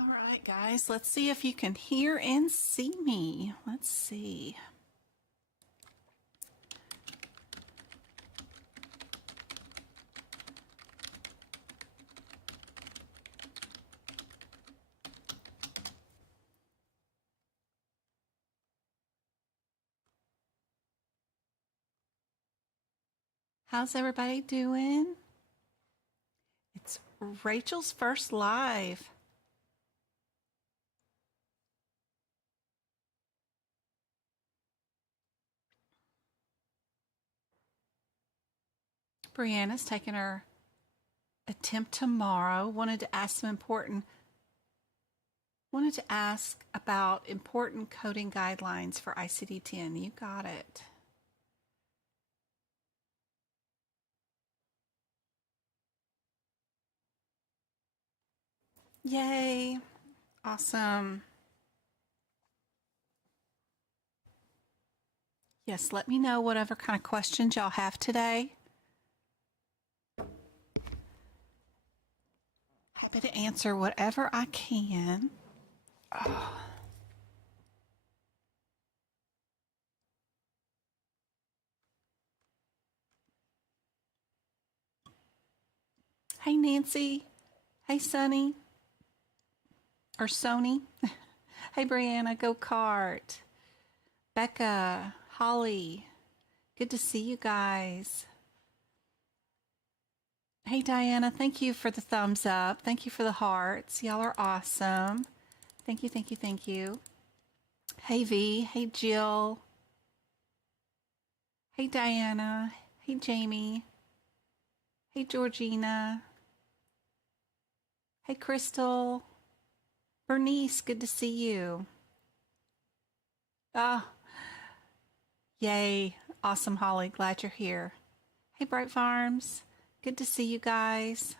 All right, guys, let's see if you can hear and see me. Let's see. How's everybody doing? It's Rachel's first live. Brianna's taking her attempt tomorrow. Wanted to ask about important coding guidelines for ICD-10. You got it. Yay. Awesome. Yes, let me know whatever kind of questions y'all have today. Happy to answer whatever I can. Oh. Hey, Nancy. Hey, Sunny. Or Sony. Hey, Brianna. Go Kart. Becca. Holly. Good to see you guys. Hey, Diana. Thank you for the thumbs up. Thank you for the hearts. Y'all are awesome. Thank you, thank you, thank you. Hey, V. Hey, Jill. Hey, Diana. Hey, Jamie. Hey, Georgina. Hey, Crystal. Bernice, good to see you. Oh, yay. Awesome, Holly. Glad you're here. Hey, Bright Farms. Good to see you guys.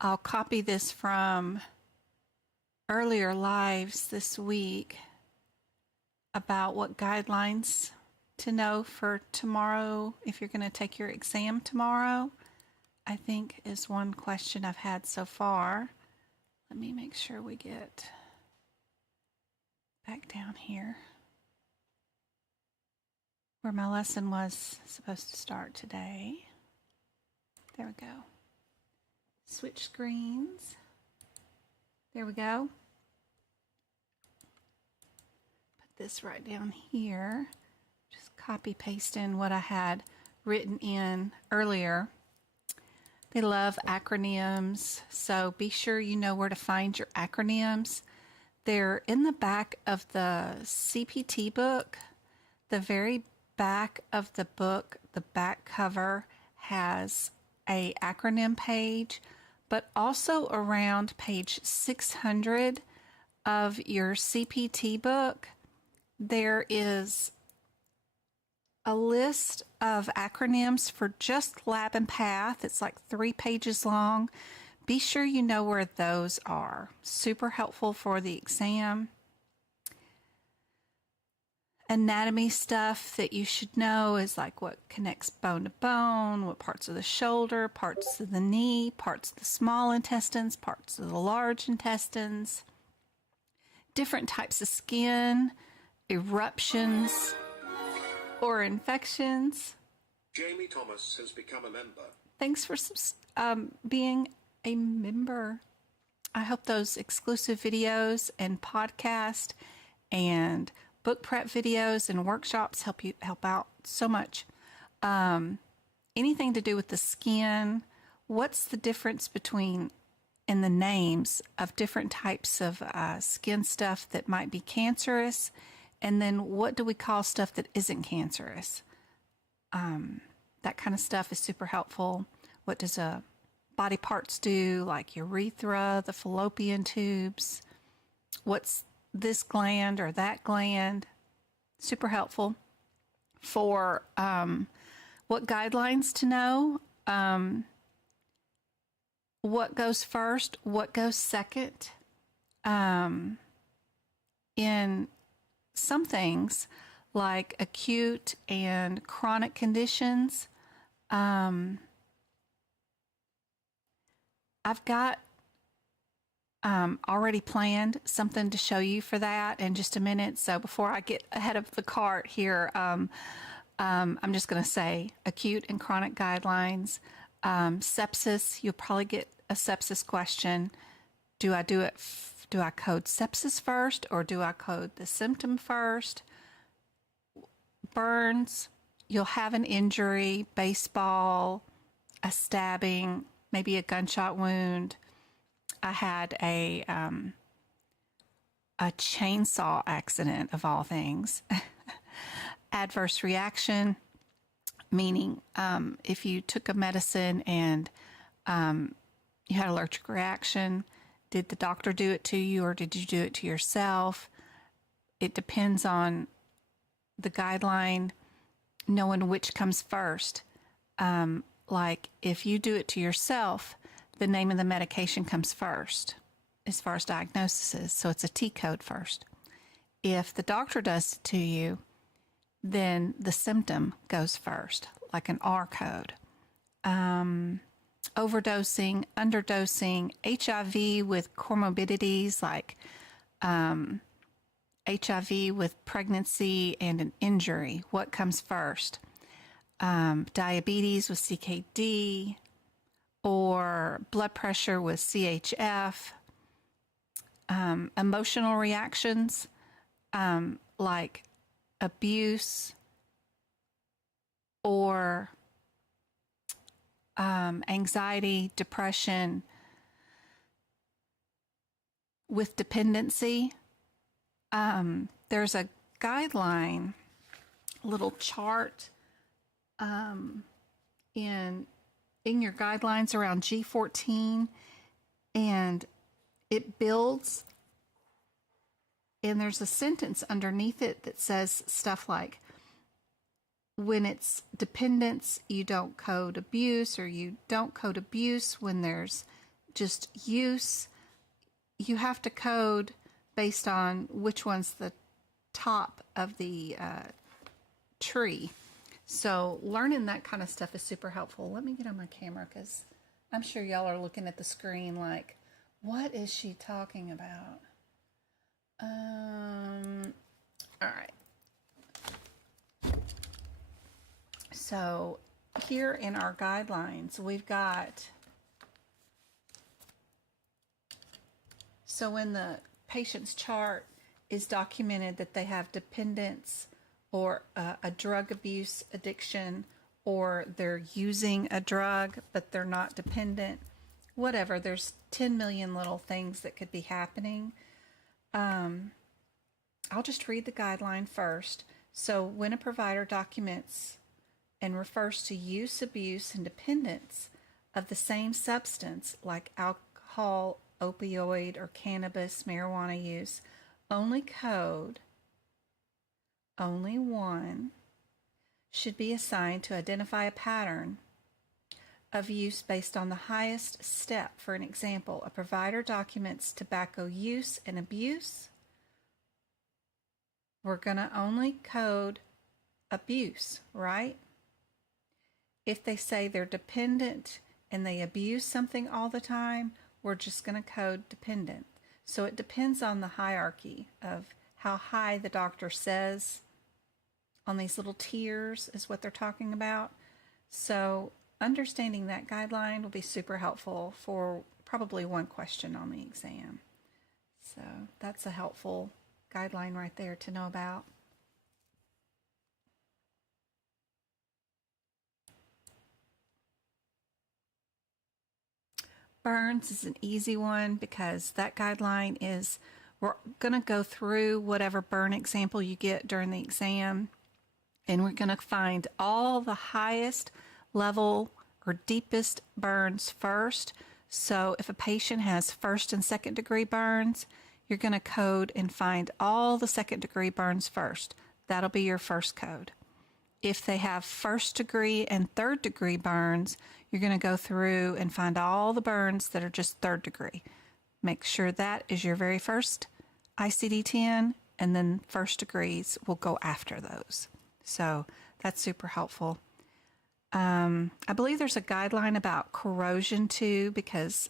I'll copy this from earlier lives this week about what guidelines to know for tomorrow if you're going to take your exam tomorrow, I think is one question I've had so far. Let me make sure we get back down here where my lesson was supposed to start today. There we go. Switch screens. There we go. Put this right down here. Just copy paste in what I had written in earlier. They love acronyms, so be sure you know where to find your acronyms. They're in the back of the CPT book. The very back of the book, the back cover has a acronym page, but also around page 600 of your CPT book, there is a list of acronyms for just lab and path. It's like 3 pages long. Be sure you know where those are. Super helpful for the exam. Anatomy stuff that you should know is like what connects bone to bone, what parts of the shoulder, parts of the knee, parts of the small intestines, parts of the large intestines, different types of skin, eruptions or infections. Jamie Thomas has become a member. Thanks for being a member. I hope those exclusive videos and podcast and book prep videos and workshops help out so much. Anything to do with the skin, what's the difference between in the names of different types of skin stuff that might be cancerous, and then what do we call stuff that isn't cancerous? That kind of stuff is super helpful. What does body parts do, like urethra, the fallopian tubes? What's this gland or that gland? Super helpful for what guidelines to know, what goes first, what goes second, in some things like acute and chronic conditions, I've got already planned something to show you for that in just a minute. So before I get ahead of the cart here, I'm just going to say acute and chronic guidelines. Sepsis, you'll probably get a sepsis question. Do I code sepsis first, or do I code the symptom first? Burns, you'll have an injury, baseball, a stabbing, maybe a gunshot wound. I had a chainsaw accident, of all things. Adverse reaction, meaning if you took a medicine and you had an allergic reaction, did the doctor do it to you or did you do it to yourself? It depends on the guideline, knowing which comes first. Like if you do it to yourself, the name of the medication comes first as far as diagnosis is. So it's a T code first. If the doctor does it to you, then the symptom goes first, like an R code. Overdosing, underdosing, HIV with comorbidities like HIV with pregnancy and an injury. What comes first? Diabetes with CKD, or blood pressure with CHF. Emotional reactions like abuse or anxiety, depression with dependency. There's a guideline, little chart in your guidelines around G14, and it builds, and there's a sentence underneath it that says stuff like, when it's dependence, you don't code abuse, or you don't code abuse when there's just use. You have to code based on which one's the top of the tree. So learning that kind of stuff is super helpful. Let me get on my camera because I'm sure y'all are looking at the screen like, what is she talking about? All right. So here in our guidelines, we've got, so in the patient's chart is documented that they have dependence or a drug abuse addiction, or they're using a drug but they're not dependent, whatever. There's 10 million little things that could be happening. I'll just read the guideline first. So when a provider documents and refers to use, abuse, and dependence of the same substance like alcohol, opioid, or cannabis, marijuana use, only one should be assigned to identify a pattern of use based on the highest step. For an example, a provider documents tobacco use and abuse. We're going to only code abuse, right? If they say they're dependent and they abuse something all the time, we're just going to code dependent. So it depends on the hierarchy of how high the doctor says on these little tiers is what they're talking about. So understanding that guideline will be super helpful for probably one question on the exam. So that's a helpful guideline right there to know about. Burns is an easy one because that guideline is, we're going to go through whatever burn example you get during the exam, and we're going to find all the highest level or deepest burns first. So if a patient has first and second degree burns, you're going to code and find all the second degree burns first. That'll be your first code. If they have first degree and third degree burns, you're going to go through and find all the burns that are just third degree. Make sure that is your very first ICD-10 and then first degrees will go after those. So that's super helpful. I believe there's a guideline about corrosion too, because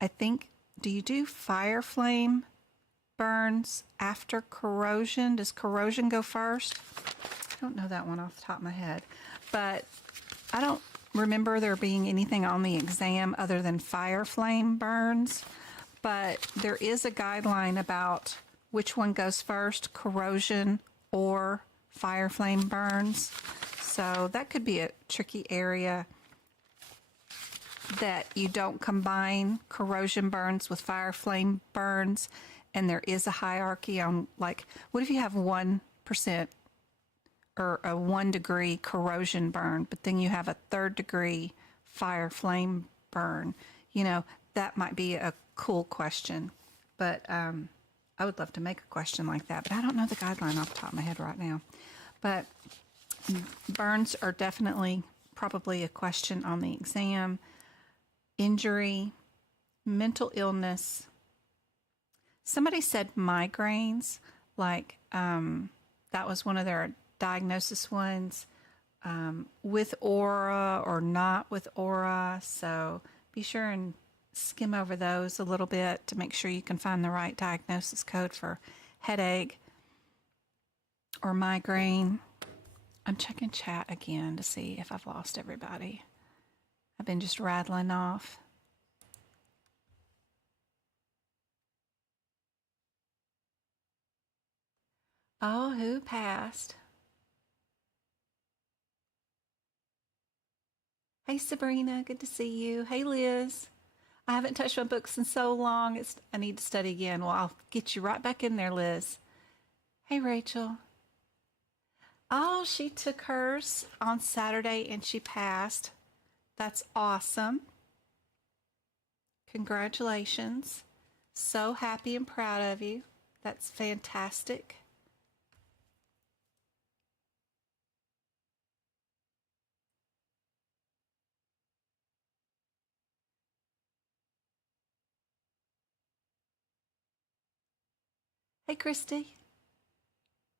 I think, do you do fire flame burns after corrosion? Does corrosion go first? I don't know that one off the top of my head, but I don't remember there being anything on the exam other than fire flame burns, but there is a guideline about which one goes first, corrosion or fire flame burns. So that could be a tricky area, that you don't combine corrosion burns with fire flame burns, and there is a hierarchy on, like, what if you have 1% or a 1 degree corrosion burn, but then you have a 3rd degree fire flame burn? You know, that might be a cool question, but I would love to make a question like that, but I don't know the guideline off the top of my head right now. But burns are definitely probably a question on the exam. Injury, mental illness. Somebody said migraines, like that was one of their diagnosis ones, with aura or not with aura. So be sure and skim over those a little bit to make sure you can find the right diagnosis code for headache or migraine. I'm checking chat again to see if I've lost everybody. I've been just rattling off. Oh, who passed? Hey, Sabrina, good to see you. Hey, Liz. I haven't touched my books in so long. I need to study again. Well, I'll get you right back in there, Liz. Hey, Rachel. Oh, she took hers on Saturday and she passed. That's awesome. Congratulations. So happy and proud of you. That's fantastic. Hey, Christy.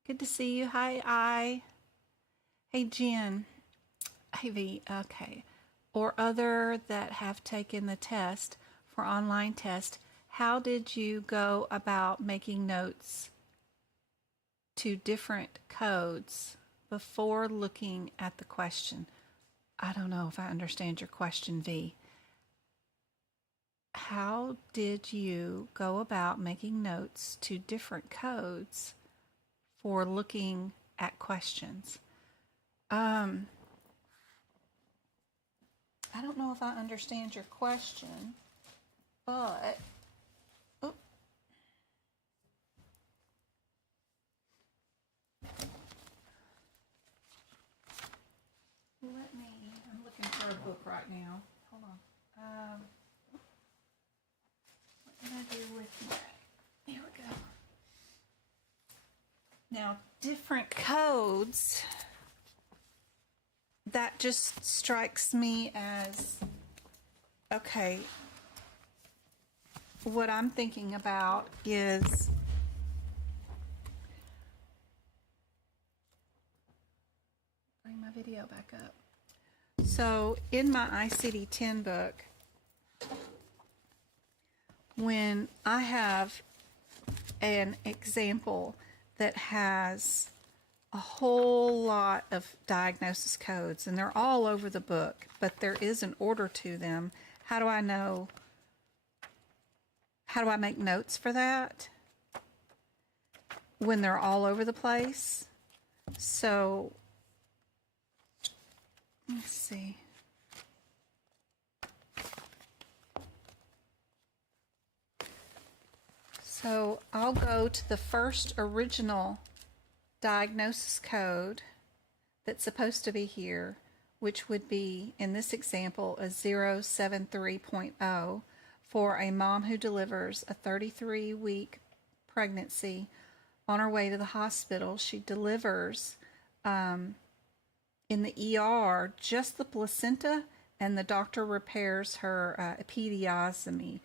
Good to see you. Hi. Hey, Jen. Hey, V. Okay. Or other that have taken the test for online test, how did you go about making notes to different codes before looking at the question? I don't know if I understand your question, V. How did you go about making notes to different codes for looking at questions? I don't know if I understand your question, but oh, I'm looking for a book right now. Hold on. What did I do with my, here we go. Now, different codes, that just strikes me as, okay, what I'm thinking about is bring my video back up. So in my ICD-10 book, when I have an example that has a whole lot of diagnosis codes, and they're all over the book, but there is an order to them, how do I know? How do I make notes for that when they're all over the place? So, let's see. So I'll go to the first original diagnosis code that's supposed to be here, which would be, in this example, a 073.0 for a mom who delivers a 33-week pregnancy. On her way to the hospital, she delivers in the ER just the placenta, and the doctor repairs her epidiotomy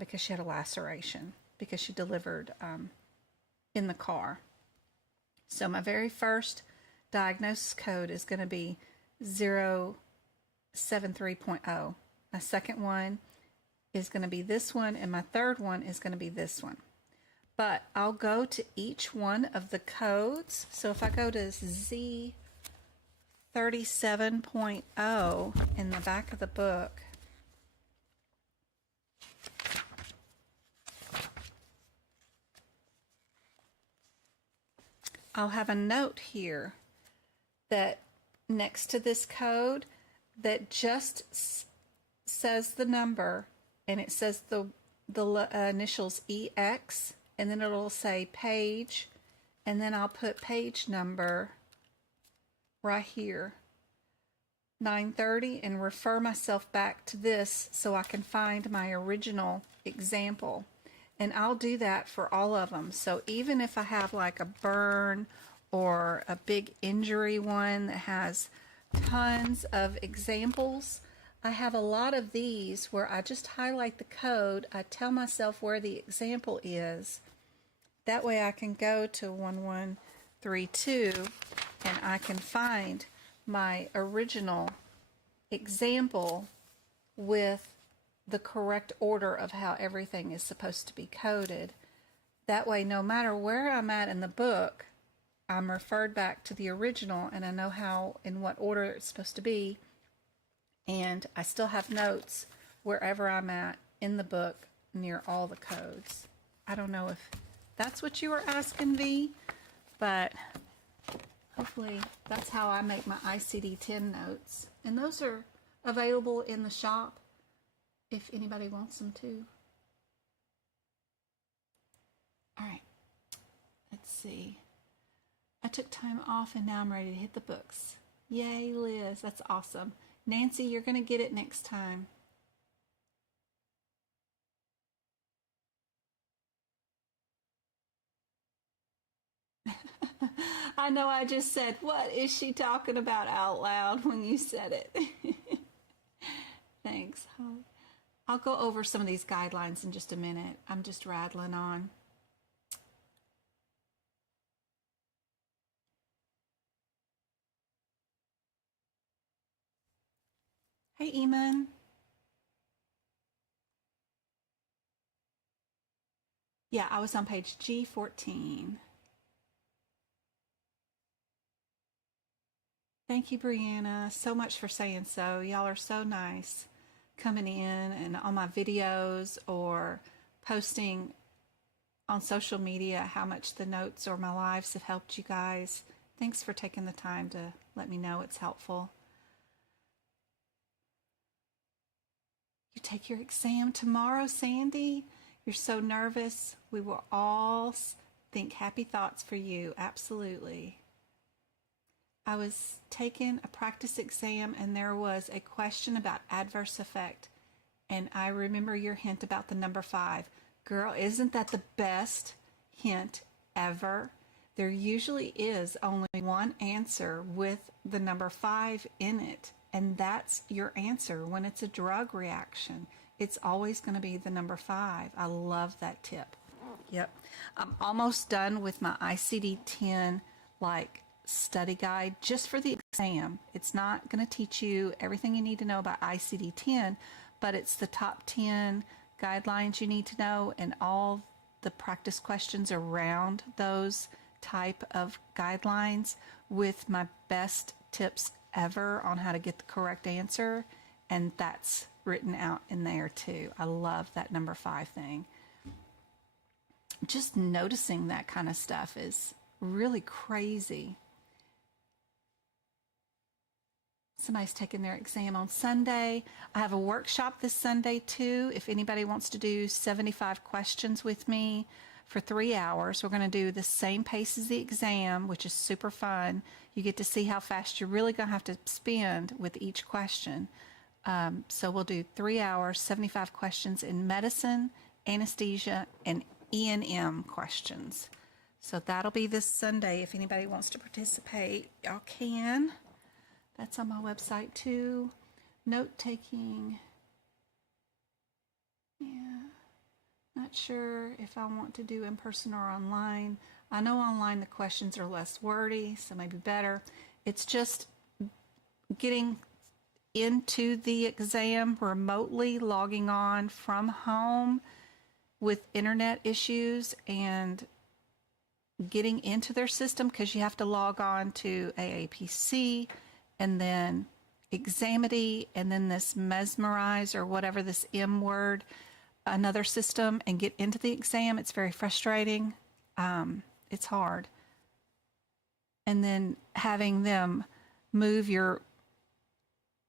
because she had a laceration, because she delivered in the car. So my very first diagnosis code is going to be 073.0. My second one is going to be this one, and my third one is going to be this one. But I'll go to each one of the codes. So if I go to Z37.0 in the back of the book, I'll have a note here that next to this code that just says the number, and it says the initials EX, and then it'll say page, and then I'll put page number right here, 930, and refer myself back to this so I can find my original example. And I'll do that for all of them. So even if I have like a burn or a big injury one that has tons of examples, I have a lot of these where I just highlight the code. I tell myself where the example is. That way I can go to 1132 and I can find my original example with the correct order of how everything is supposed to be coded. That way, no matter where I'm at in the book, I'm referred back to the original and I know how, in what order it's supposed to be. And I still have notes wherever I'm at in the book near all the codes. I don't know if that's what you were asking, V, but hopefully that's how I make my ICD-10 notes. And those are available in the shop if anybody wants them too. All right, let's see. I took time off and now I'm ready to hit the books. Yay, Liz, that's awesome. Nancy, you're going to get it next time. I know I just said, what is she talking about out loud when you said it? Thanks, Holly. I'll go over some of these guidelines in just a minute. I'm just rattling on. Hey, Eamon. Yeah, I was on page G14. Thank you, Brianna, so much for saying so. Y'all are so nice coming in and on my videos or posting on social media how much the notes or my lives have helped you guys. Thanks for taking the time to let me know it's helpful. You take your exam tomorrow, Sandy? You're so nervous. We will all think happy thoughts for you. Absolutely. I was taking a practice exam and there was a question about adverse effect. And I remember your hint about the number 5. Girl, isn't that the best hint ever? There usually is only one answer with the number 5 in it. And that's your answer when it's a drug reaction. It's always going to be the number 5. I love that tip. Yep. I'm almost done with my ICD-10 study guide just for the exam. It's not going to teach you everything you need to know about ICD-10, but it's the top 10 guidelines you need to know and all the practice questions around those type of guidelines with my best tips ever on how to get the correct answer, and that's written out in there too. I love that number 5 thing. Just noticing that kind of stuff is really crazy. Somebody's taking their exam on Sunday. I have a workshop this Sunday too. If anybody wants to do 75 questions with me for 3 hours, we're going to do the same pace as the exam, which is super fun. You get to see how fast you're really going to have to spend with each question. So we'll do 3 hours, 75 questions in medicine, anesthesia, and E&M questions. So that'll be this Sunday. If anybody wants to participate, y'all can. That's on my website too. Note taking. Yeah. Not sure if I want to do in person or online. I know online the questions are less wordy, so maybe better. It's just getting into the exam remotely, logging on from home with internet issues and getting into their system, because you have to log on to AAPC and then Examity and then this Mesmerize or whatever, this M word, another system, and get into the exam. It's very frustrating. It's hard. And then having them move your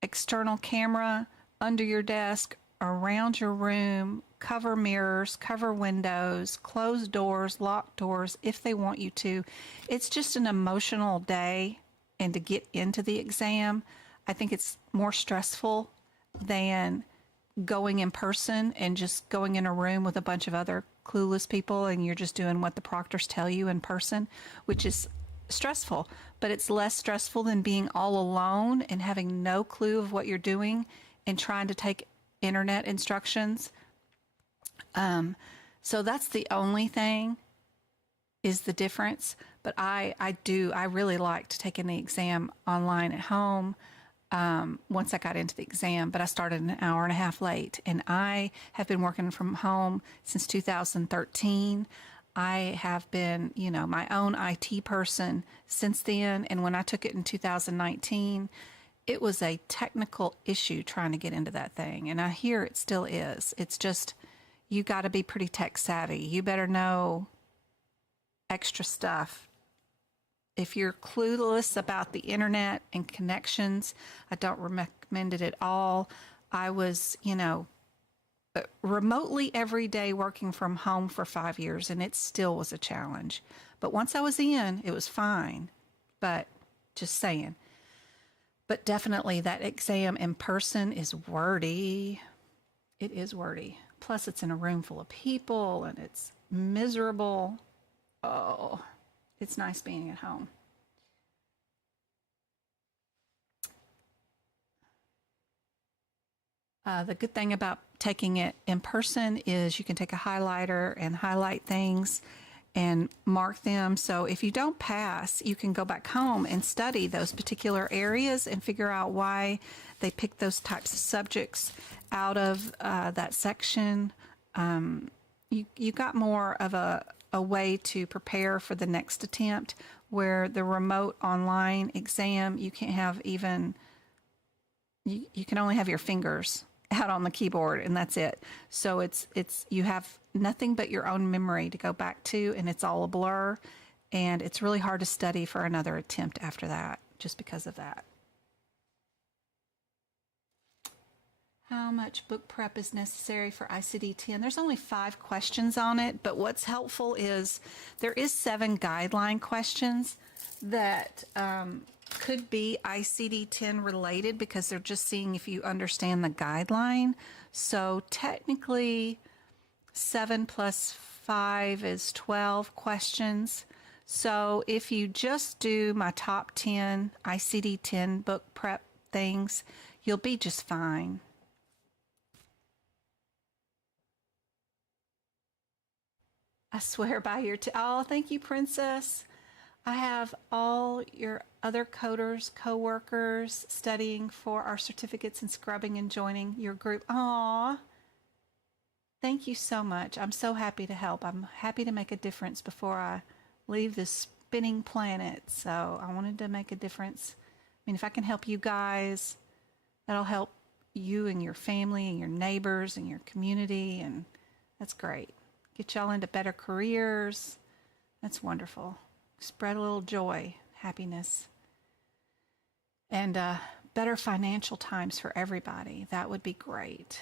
external camera under your desk, around your room, cover mirrors, cover windows, close doors, lock doors if they want you to. It's just an emotional day. And to get into the exam, I think it's more stressful than going in person and just going in a room with a bunch of other clueless people and you're just doing what the proctors tell you in person, which is stressful. But it's less stressful than being all alone and having no clue of what you're doing and trying to take internet instructions. So that's the only thing is the difference. But I really liked taking the exam online at home once I got into the exam, but I started an hour and a half late. And I have been working from home since 2013. I have been, my own IT person since then. And when I took it in 2019, it was a technical issue trying to get into that thing. And I hear it still is. It's just, you got to be pretty tech savvy. You better know extra stuff. If you're clueless about the internet and connections, I don't recommend it at all. I was, remotely every day working from home for 5 years, and it still was a challenge. But once I was in, it was fine. But just saying. But definitely that exam in person is wordy. It is wordy. Plus, it's in a room full of people, and it's miserable. Oh, it's nice being at home. The good thing about taking it in person is you can take a highlighter and highlight things and mark them. So if you don't pass, you can go back home and study those particular areas and figure out why they picked those types of subjects out of that section. You got more of a way to prepare for the next attempt, where the remote online exam, you can't have even, you can only have your fingers out on the keyboard and that's it. So it's you have nothing but your own memory to go back to, and it's all a blur, and it's really hard to study for another attempt after that just because of that. How much book prep is necessary for ICD-10? There's only 5 questions on it, but what's helpful is there is 7 guideline questions that could be ICD-10 related, because they're just seeing if you understand the guideline. So technically 7 plus 5 is 12 questions. So if you just do my top 10 ICD-10 book prep things, you'll be just fine. I swear by your oh, thank you, Princess. I have all your other coders, co-workers studying for our certificates in scrubbing and joining your group. Aw, thank you so much. I'm so happy to help. I'm happy to make a difference before I leave this spinning planet. So I wanted to make a difference. I mean, if I can help you guys, that'll help you and your family and your neighbors and your community, and that's great. Get y'all into better careers. That's wonderful. Spread a little joy, happiness, and better financial times for everybody. That would be great.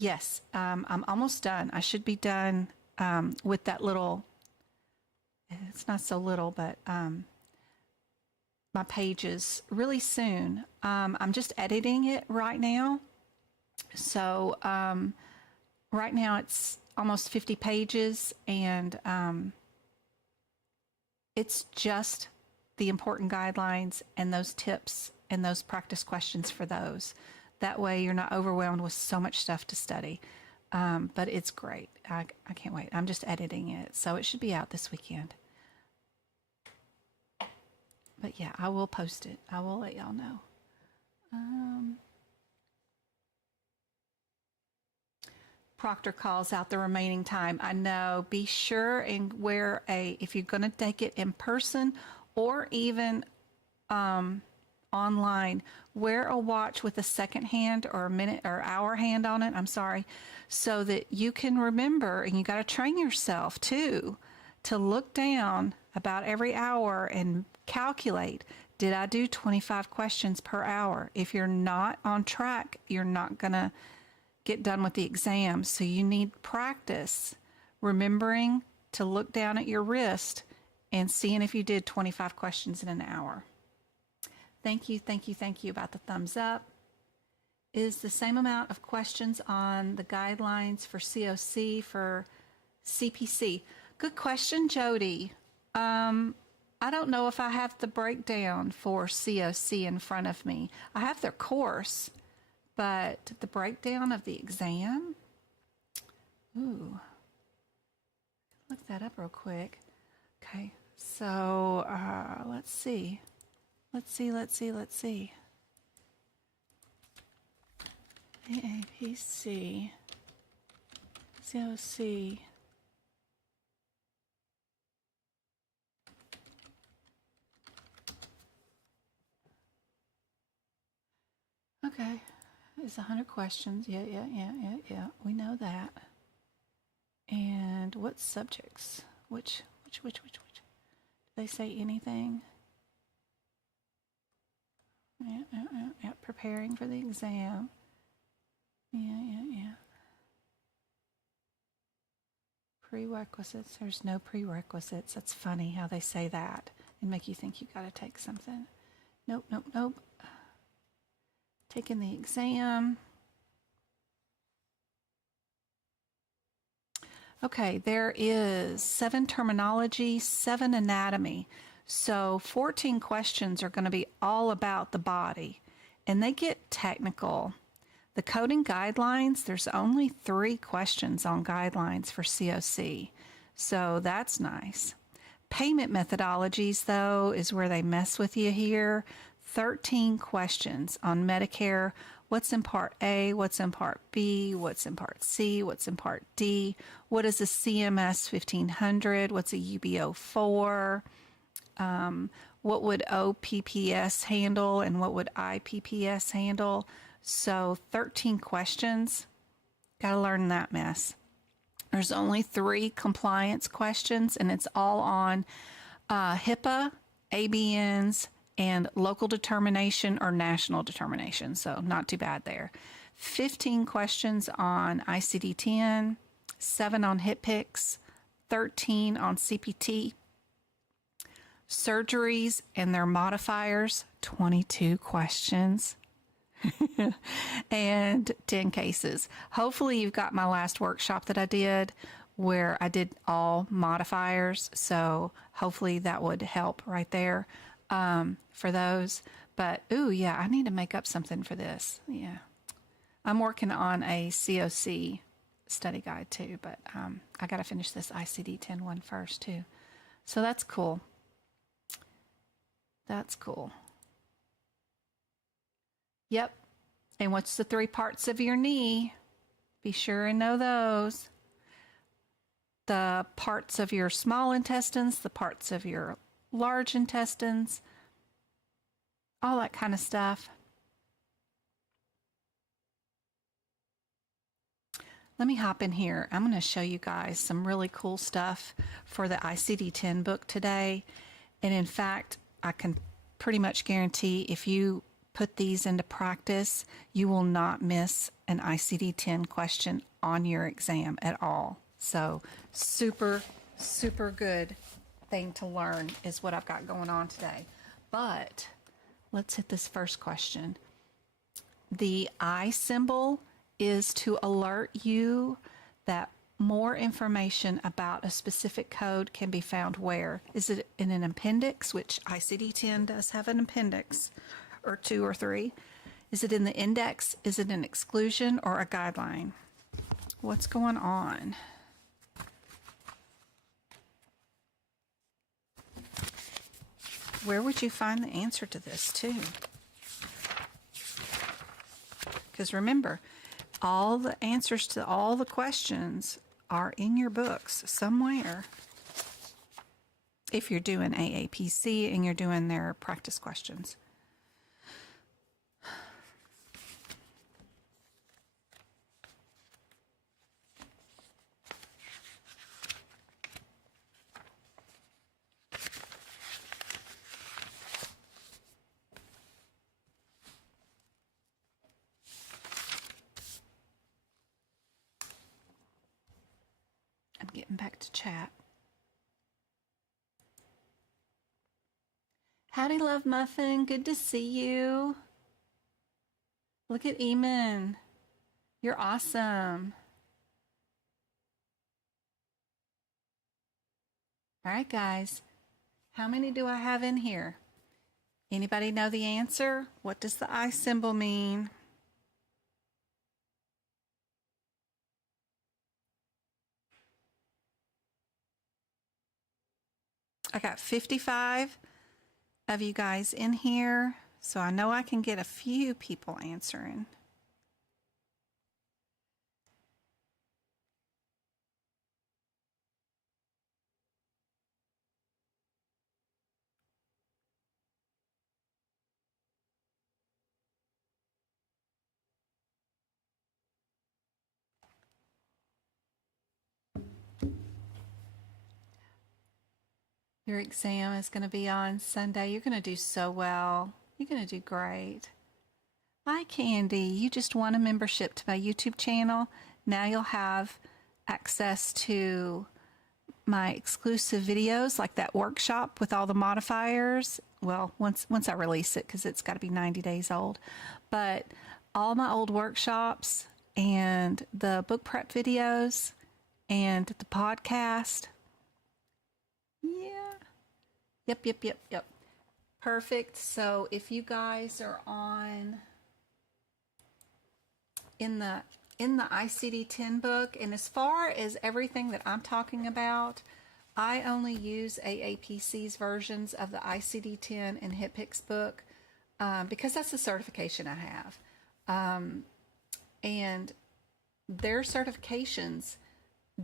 Yes, I'm almost done. I should be done with that little, it's not so little, but my pages really soon. I'm just editing it right now. So right now it's almost 50 pages, and it's just the important guidelines and those tips and those practice questions for those. That way you're not overwhelmed with so much stuff to study. But it's great. I can't wait. I'm just editing it, so it should be out this weekend. But yeah, I will post it. I will let y'all know. Proctor calls out the remaining time. I know. Be sure and wear if you're going to take it in person or even online, wear a watch with a second hand or a minute or hour hand on it. I'm sorry. So that you can remember, and you got to train yourself too to look down about every hour and calculate, did I do 25 questions per hour? If you're not on track, you're not going to get done with the exam. So you need practice remembering to look down at your wrist and seeing if you did 25 questions in an hour. Thank you, thank you, thank you about the thumbs up. Is the same amount of questions on the guidelines for COC for CPC? Good question, Jody. I don't know if I have the breakdown for COC in front of me. I have their course, but the breakdown of the exam? Ooh. Look that up real quick. Okay, so let's see. Let's see. AAPC, COC. Okay, it's 100 questions. Yeah. We know that. And what subjects? Which? Do they say anything? Yeah. Preparing for the exam. Yeah. Prerequisites. There's no prerequisites. That's funny how they say that and make you think you got to take something. Nope. Taking the exam. Okay, there is 7 terminology, 7 anatomy. So 14 questions are going to be all about the body, and they get technical. The coding guidelines, there's only 3 questions on guidelines for COC, so that's nice. Payment methodologies, though, is where they mess with you here. 13 questions on Medicare. What's in Part A? What's in Part B? What's in Part C? What's in Part D? What is a CMS 1500? What's a UBO 4? What would OPPS handle and what would IPPS handle? So 13 questions. Got to learn that mess. There's only 3 compliance questions, and it's all on HIPAA, ABNs, and local determination or national determination. So not too bad there. 15 questions on ICD-10, 7 on HIPPICS, 13 on CPT. Surgeries and their modifiers, 22 questions. And 10 cases. Hopefully you've got my last workshop that I did where I did all modifiers. So hopefully that would help right there for those. But, ooh, yeah, I need to make up something for this. Yeah. I'm working on a COC study guide too, but I got to finish this ICD-10 one first too. So that's cool. That's cool. Yep. And what's the 3 parts of your knee? Be sure and know those. The parts of your small intestines, the parts of your large intestines, all that kind of stuff. Let me hop in here. I'm going to show you guys some really cool stuff for the ICD-10 book today. And in fact, I can pretty much guarantee if you put these into practice, you will not miss an ICD-10 question on your exam at all. So super, super good thing to learn is what I've got going on today. But let's hit this first question. The I symbol is to alert you that more information about a specific code can be found where? Is it in an appendix, which ICD-10 does have an appendix, or 2 or 3? Is it in the index? Is it an exclusion or a guideline? What's going on? Where would you find the answer to this too? Because remember, all the answers to all the questions are in your books somewhere. If you're doing AAPC and you're doing their practice questions. I'm getting back to chat. Howdy, Love Muffin. Good to see you. Look at Eamon. You're awesome. All right, guys. How many do I have in here? Anybody know the answer? What does the I symbol mean? I got 55 of you guys in here, so I know I can get a few people answering. Your exam is going to be on Sunday. You're going to do so well. You're going to do great. Hi, Candy. You just won a membership to my YouTube channel. Now you'll have access to my exclusive videos, like that workshop with all the modifiers. Well, once I release it, because it's got to be 90 days old. But all my old workshops and the book prep videos and the podcast. Yeah. Yep. Perfect. So if you guys are on in the ICD-10 book, and as far as everything that I'm talking about, I only use AAPC's versions of the ICD-10 and HitPix book because that's the certification I have. And their certifications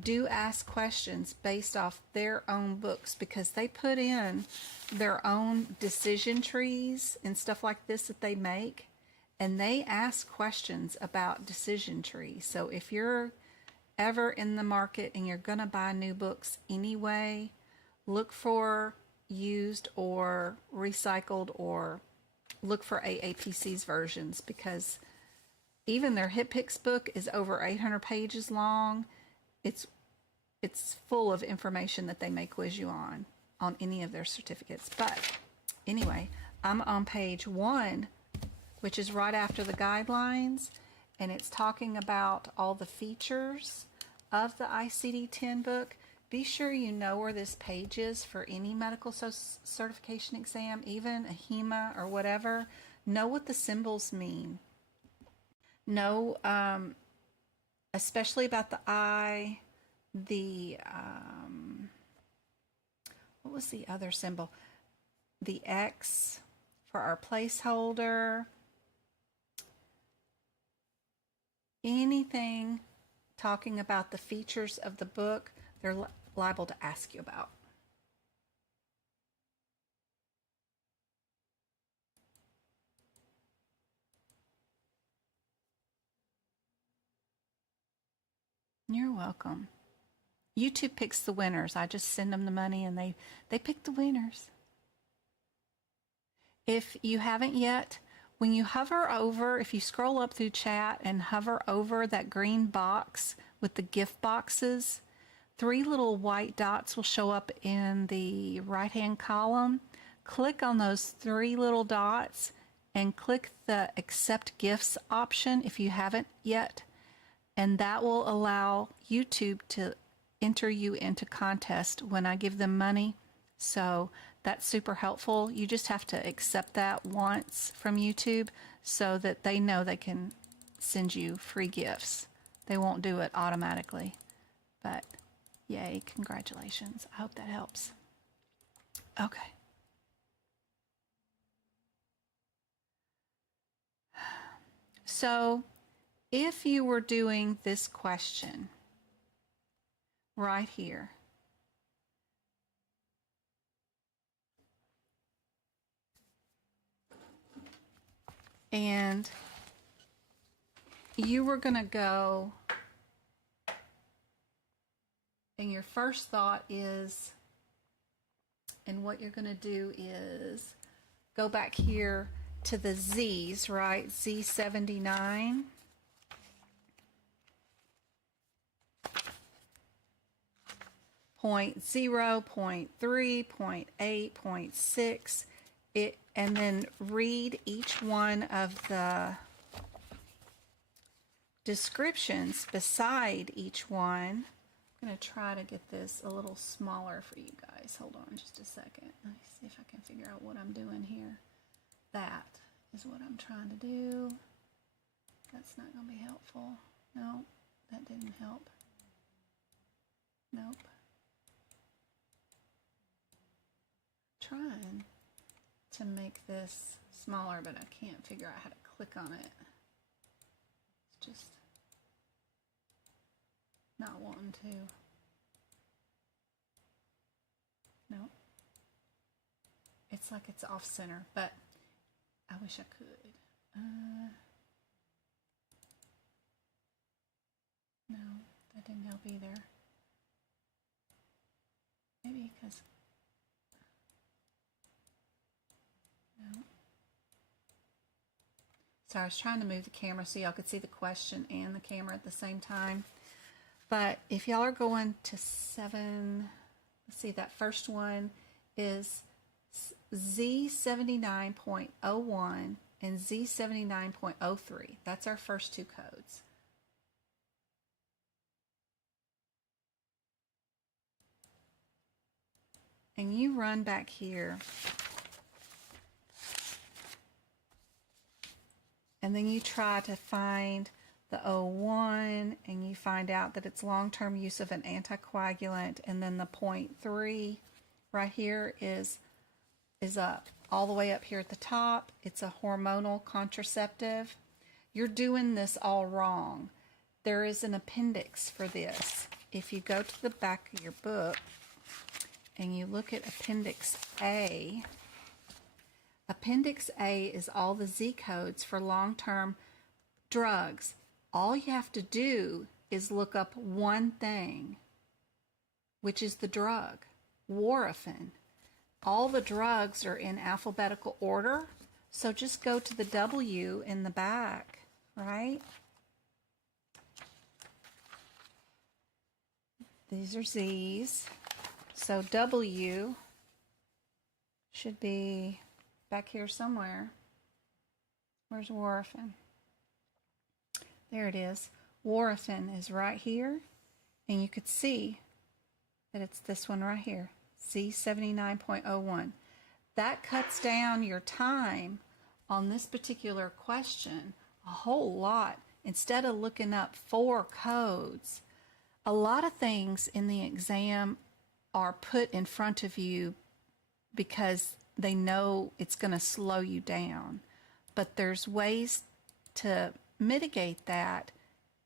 do ask questions based off their own books because they put in their own decision trees and stuff like this that they make, and they ask questions about decision trees. So if you're ever in the market and you're going to buy new books anyway, look for used or recycled, or look for AAPC's versions, because even their HitPix book is over 800 pages long. It's full of information that they may quiz you on any of their certificates. But anyway, I'm on page 1, which is right after the guidelines, and it's talking about all the features of the ICD-10 book. Be sure you know where this page is for any medical certification exam, even a HEMA or whatever. Know what the symbols mean. Know, especially about the I, what was the other symbol? The X for our placeholder. Anything talking about the features of the book, they're liable to ask you about. You're welcome. YouTube picks the winners. I just send them the money and they pick the winners. If you haven't yet, when you hover over, if you scroll up through chat and hover over that green box with the gift boxes, 3 little white dots will show up in the right-hand column. Click on those 3 little dots and click the Accept Gifts option if you haven't yet. And that will allow YouTube to enter you into contest when I give them money. So that's super helpful. You just have to accept that once from YouTube so that they know they can send you free gifts. They won't do it automatically. But yay, congratulations. I hope that helps. Okay. So if you were doing this question right here, and you were going to go, and your first thought is, and what you're going to do is go back here to the Z's, right? Z79. Point 0, point 3, point 8, point 6, and then read each one of the descriptions beside each one. I'm going to try to get this a little smaller for you guys. Hold on just a second. Let me see if I can figure out what I'm doing here. That is what I'm trying to do. That's not going to be helpful. No, that didn't help. Nope. Trying to make this smaller, but I can't figure out how to click on it. It's just not wanting to. No. It's like it's off center, but I wish I could. No, that didn't help either. Maybe because no. So I was trying to move the camera so y'all could see the question and the camera at the same time. But if y'all are going to 7, let's see, that first one is Z79.01 and Z79.03. That's our first two codes. And you run back here. And then you try to find the 01, and you find out that it's long-term use of an anticoagulant, and then the 0.3 right here is up all the way up here at the top. It's a hormonal contraceptive. You're doing this all wrong. There is an appendix for this. If you go to the back of your book and you look at Appendix A, Appendix A is all the Z codes for long-term drugs. All you have to do is look up one thing, which is the drug, warfarin. All the drugs are in alphabetical order, so just go to the W in the back, right? These are Z's. So W should be back here somewhere. Where's warfarin? There it is. Warfarin is right here, and you could see that it's this one right here, Z79.01. That cuts down your time on this particular question a whole lot. Instead of looking up 4 codes, a lot of things in the exam are put in front of you because they know it's going to slow you down. But there's ways to mitigate that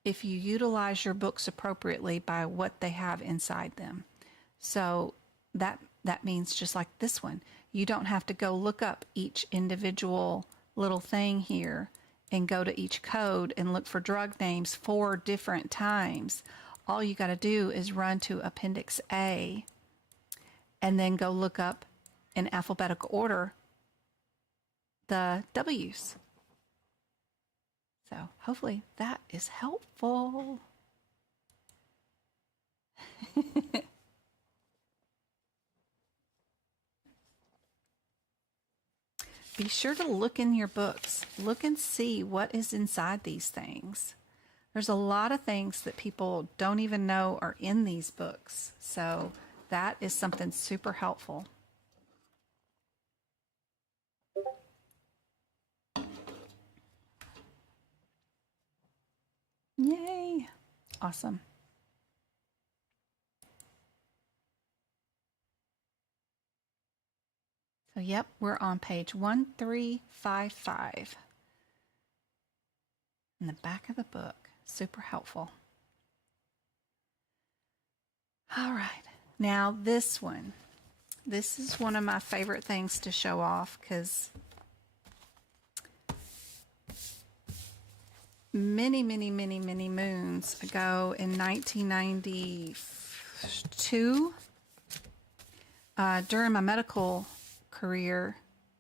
if you utilize your books appropriately by what they have inside them. So that means just like this one, you don't have to go look up each individual little thing here and go to each code and look for drug names 4 different times. All you got to do is run to Appendix A and then go look up in alphabetical order the W's. So hopefully that is helpful. Be sure to look in your books. Look and see what is inside these things. There's a lot of things that people don't even know are in these books. So that is something super helpful. Yay. Awesome. So, yep, we're on page 1355 in the back of the book. Super helpful. All right. Now, this one. This is one of my favorite things to show off because many moons ago in 1992, during my medical career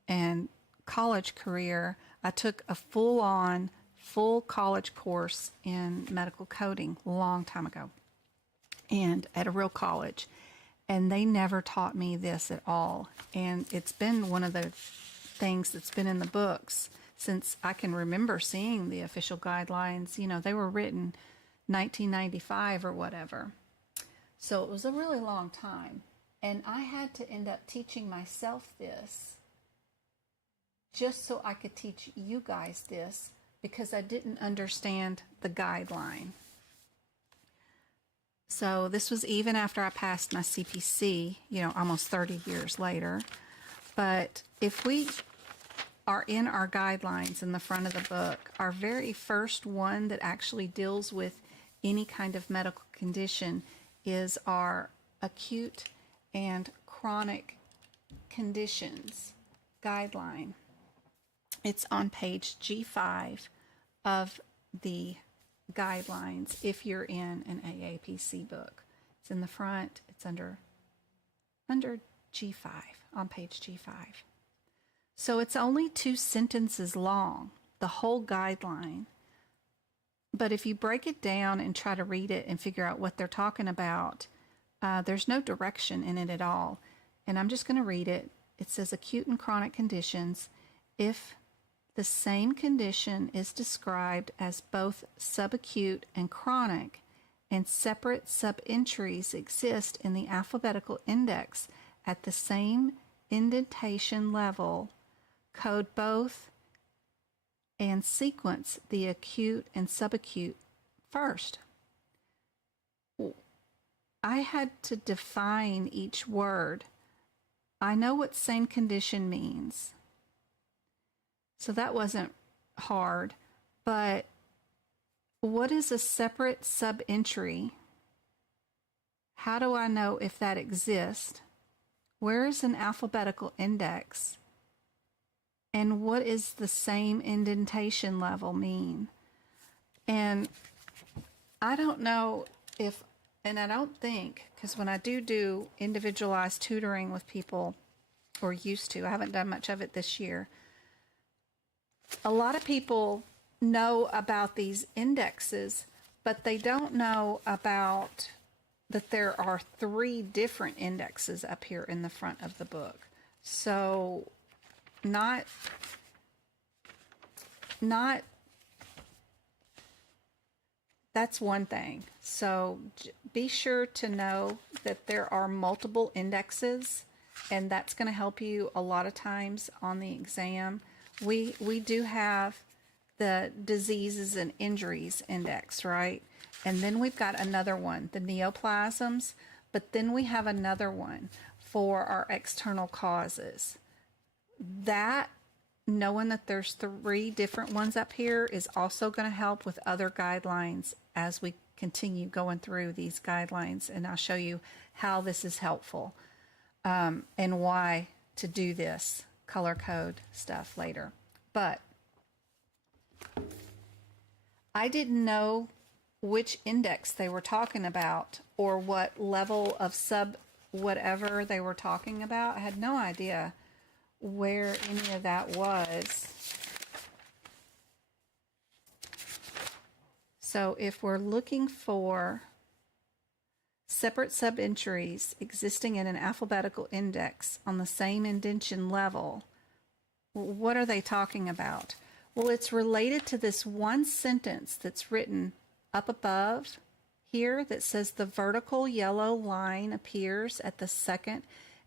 and college career, I took a full college course in medical coding a long time ago, and at a real college. And they never taught me this at all. And it's been one of the things that's been in the books since I can remember seeing the official guidelines. You know, they were written 1995 or whatever. So it was a really long time. And I had to end up teaching myself this just so I could teach you guys this because I didn't understand the guideline. So this was even after I passed my CPC, you know, almost 30 years later. But if we are in our guidelines in the front of the book, our very first one that actually deals with any kind of medical condition is our acute and chronic conditions guideline. It's on page G5 of the guidelines if you're in an AAPC book. It's in the front. It's under G5, on page G5. So it's only 2 sentences long, the whole guideline. But if you break it down and try to read it and figure out what they're talking about, there's no direction in it at all. And I'm just going to read it. It says acute and chronic conditions. If the same condition is described as both subacute and chronic, and separate sub-entries exist in the alphabetical index at the same indentation level, code both and sequence the acute and subacute first. I had to define each word. I know what same condition means. So that wasn't hard, but what is a separate sub-entry? How do I know if that exists? Where is an alphabetical index? And what is the same indentation level mean? And I don't know if, and I don't think, because when I do individualized tutoring with people, or used to, I haven't done much of it this year, a lot of people know about these indexes, but they don't know about that there are 3 different indexes up here in the front of the book. So not that's one thing. So be sure to know that there are multiple indexes, and that's going to help you a lot of times on the exam. We do have the diseases and injuries index, right? And then we've got another one, the neoplasms, but then we have another one for our external causes. That, knowing that there's 3 different ones up here is also going to help with other guidelines as we continue going through these guidelines, and I'll show you how this is helpful and why to do this color code stuff later. But I didn't know which index they were talking about or what level of sub whatever they were talking about. I had no idea where any of that was. So if we're looking for separate sub-entries existing in an alphabetical index on the same indentation level, what are they talking about? Well, it's related to this one sentence that's written up above here that says the vertical yellow line appears at the 2nd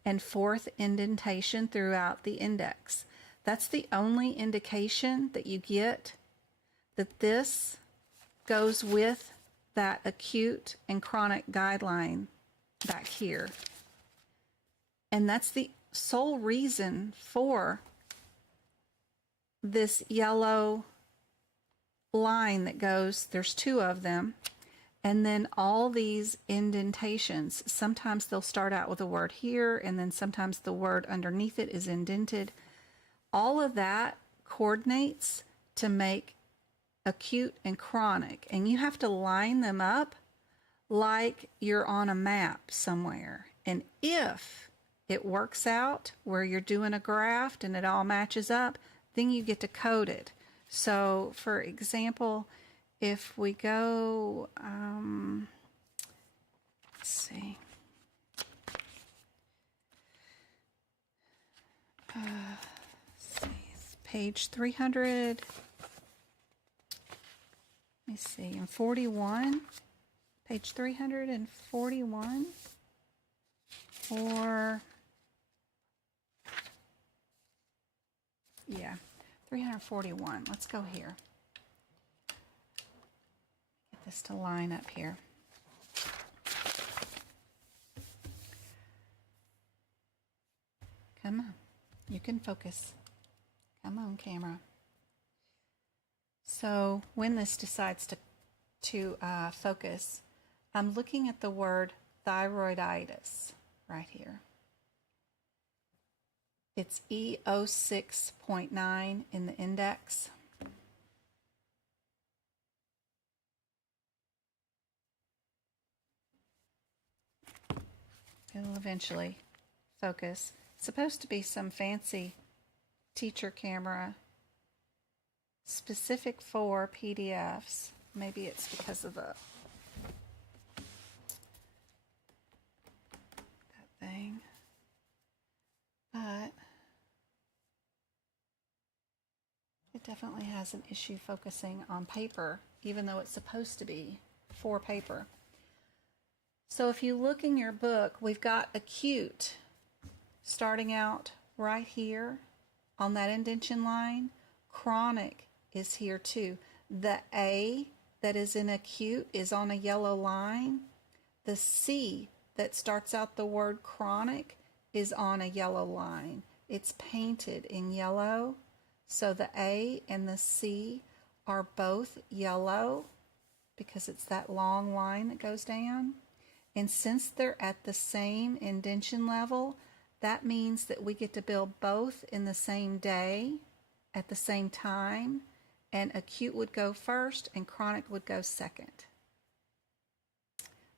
and 4th indentation throughout the index. That's the only indication that you get that this goes with that acute and chronic guideline back here. And that's the sole reason for this yellow line that goes, there's two of them, and then all these indentations. Sometimes they'll start out with a word here, and then sometimes the word underneath it is indented. All of that coordinates to make acute and chronic, and you have to line them up like you're on a map somewhere. And if it works out where you're doing a graft and it all matches up, then you get to code it. So, for example, if we go, let's see. It's page 300. Let me see, in 41, page 341, or, yeah, 341. Let's go here. Get this to line up here. Come on, you can focus. Come on, camera. So when this decides to focus, I'm looking at the word thyroiditis right here. It's E06.9 in the index. It'll eventually focus. It's supposed to be some fancy teacher camera specific for PDFs. Maybe it's because of that thing. But it definitely has an issue focusing on paper, even though it's supposed to be for paper. So if you look in your book, we've got acute starting out right here on that indentation line. Chronic is here too. The A that is in acute is on a yellow line. The C that starts out the word chronic is on a yellow line. It's painted in yellow. So the A and the C are both yellow because it's that long line that goes down. And since they're at the same indentation level, that means that we get to build both in the same day at the same time, and acute would go first and chronic would go second.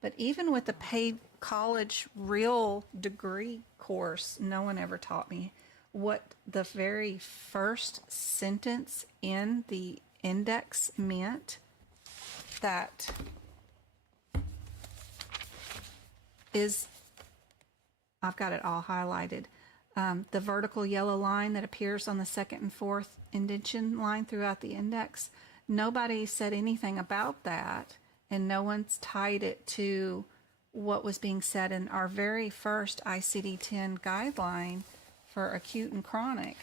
But even with the paid college real degree course, no one ever taught me what the very first sentence in the index meant. That is, I've got it all highlighted. The vertical yellow line that appears on the second and fourth indentation line throughout the index. Nobody said anything about that, and no one's tied it to what was being said in our very first ICD-10 guideline for acute and chronic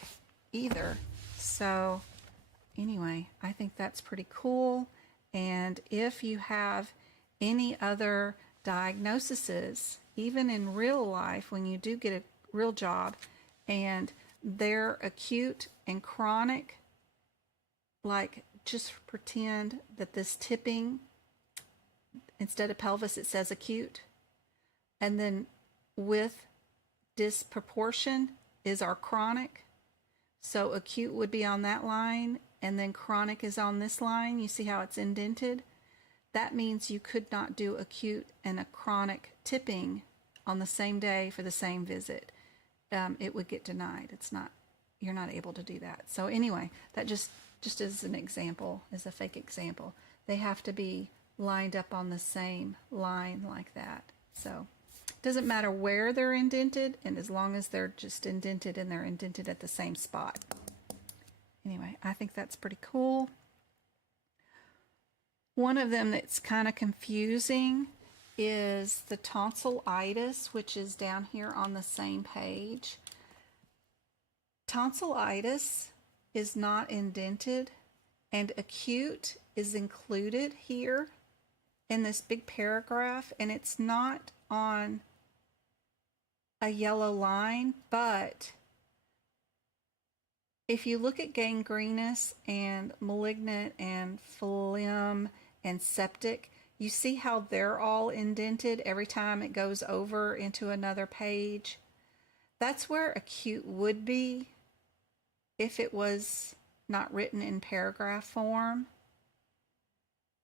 either. So anyway, I think that's pretty cool. And if you have any other diagnoses, even in real life, when you do get a real job and they're acute and chronic, like just pretend that this tipping, instead of pelvis it says acute, and then with disproportion is our chronic. So acute would be on that line, and then chronic is on this line. You see how it's indented? That means you could not do acute and a chronic tipping on the same day for the same visit. It would get denied. It's not, you're not able to do that. So anyway, that just as an example, as a fake example, they have to be lined up on the same line like that. So it doesn't matter where they're indented, and as long as they're just indented and they're indented at the same spot. Anyway, I think that's pretty cool. One of them that's kind of confusing is the tonsillitis, which is down here on the same page. Tonsillitis is not indented And acute is included here in this big paragraph, and it's not on a yellow line, but if you look at gangrenous and malignant and phlegm and septic, you see how they're all indented every time it goes over into another page. That's where acute would be if it was not written in paragraph form.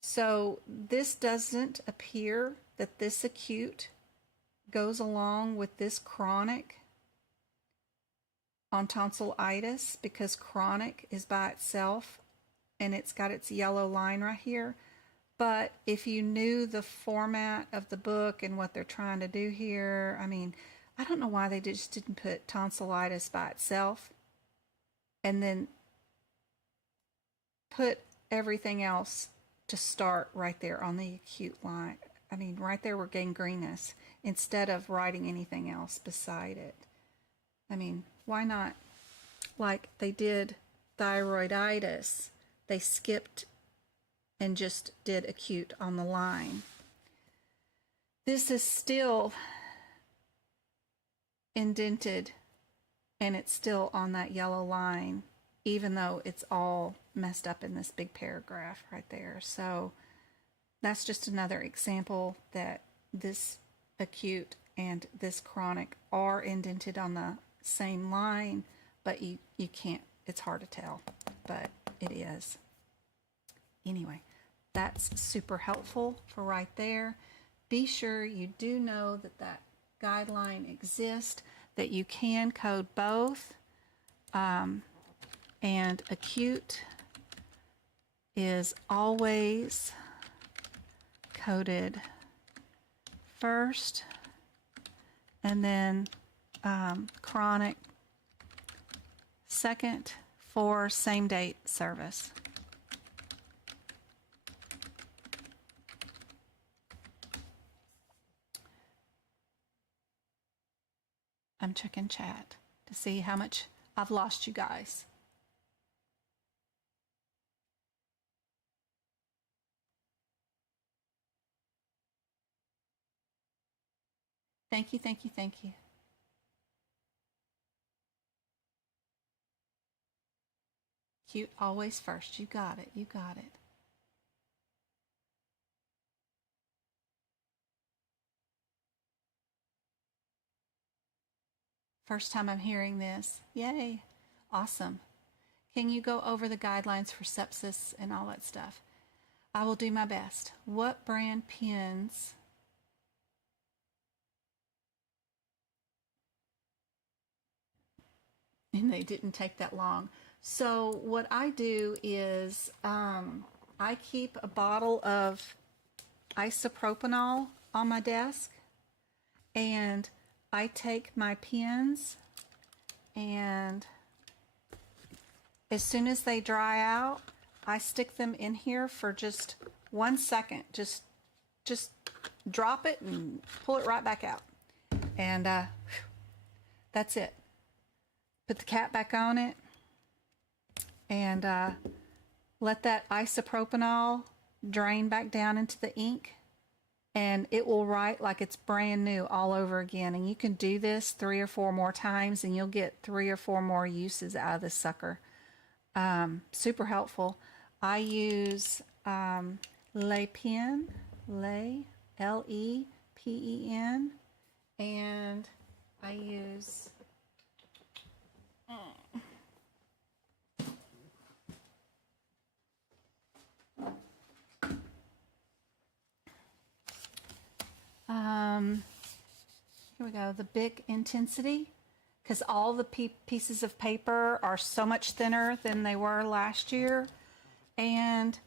So this doesn't appear that this acute goes along with this chronic on tonsillitis, because chronic is by itself and it's got its yellow line right here. But if you knew the format of the book and what they're trying to do here, I mean, I don't know why they just didn't put tonsillitis by itself and then put everything else to start right there on the acute line. I mean, right there where gangrenous, instead of writing anything else beside it. I mean, why not? Like they did thyroiditis, they skipped and just did acute on the line. This is still indented and it's still on that yellow line, even though it's all messed up in this big paragraph right there. So that's just another example that this acute and this chronic are indented on the same line, but you can't, it's hard to tell, but it is. Anyway, that's super helpful for right there. Be sure you do know that that guideline exists, that you can code both, and acute is always coded first, and then chronic second for same date service. I'm checking chat to see how much I've lost you guys. Thank you, thank you, thank you. Cute always first. You got it, you got it. First time I'm hearing this. Yay. Awesome. Can you go over the guidelines for sepsis and all that stuff? I will do my best. What brand pens? And they didn't take that long. So what I do is I keep a bottle of isopropanol on my desk, and I take my pens, and as soon as they dry out, I stick them in here for just 1 second. Just drop it and pull it right back out. And that's it. Put the cap back on it and let that isopropanol drain back down into the ink, and it will write like it's brand new all over again. And you can do this 3 or 4 more times and you'll get 3 or 4 more uses out of this sucker. Super helpful. I use LePen, L-E-P-E-N, and I use here we go, the Big Intensity, because all the pieces of paper are so much thinner than they were last year. And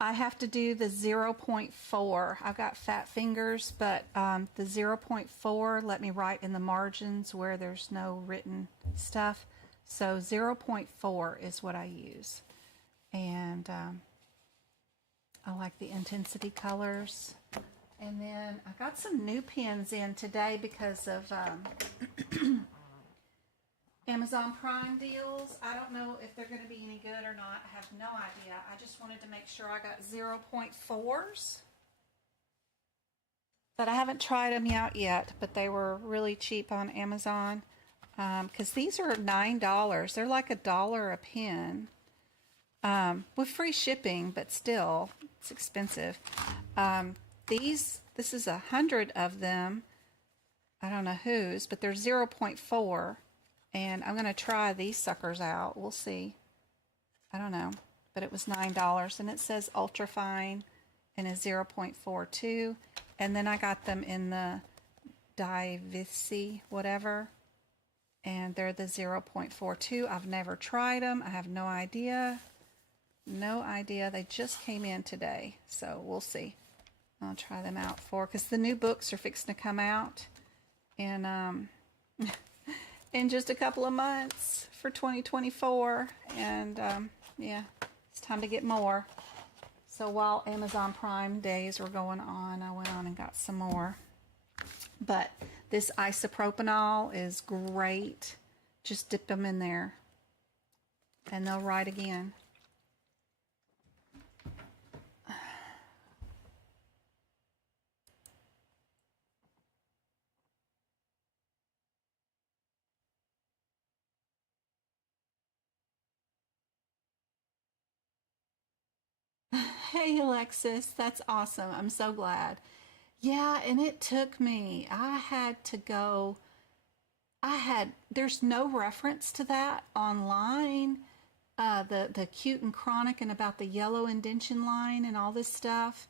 I have to do the 0.4. I've got fat fingers, but the 0.4 let me write in the margins where there's no written stuff. So 0.4 is what I use. And I like the intensity colors. And then I got some new pens in today because of Amazon Prime deals. I don't know if they're going to be any good or not. I have no idea. I just wanted to make sure I got 0.4s. But I haven't tried them out yet, but they were really cheap on Amazon. Because these are $9. They're like $1 a pen. With free shipping, but still, it's expensive. This is 100 of them. I don't know whose, but they're 0.4. And I'm going to try these suckers out. We'll see. I don't know. But it was $9. And it says ultrafine and is 0.42. And then I got them in the Divisi, whatever. And they're the 0.42. I've never tried them. I have no idea. No idea. They just came in today. So we'll see. I'll try them out because the new books are fixing to come out. And, in just a couple of months for 2024. And yeah, it's time to get more. So while Amazon Prime days were going on, I went on and got some more. But this isopropanol is great. Just dip them in there and they'll write again. Hey, Alexis, that's awesome. I'm so glad. Yeah, and it took me, there's no reference to that online, the acute and chronic and about the yellow indention line and all this stuff.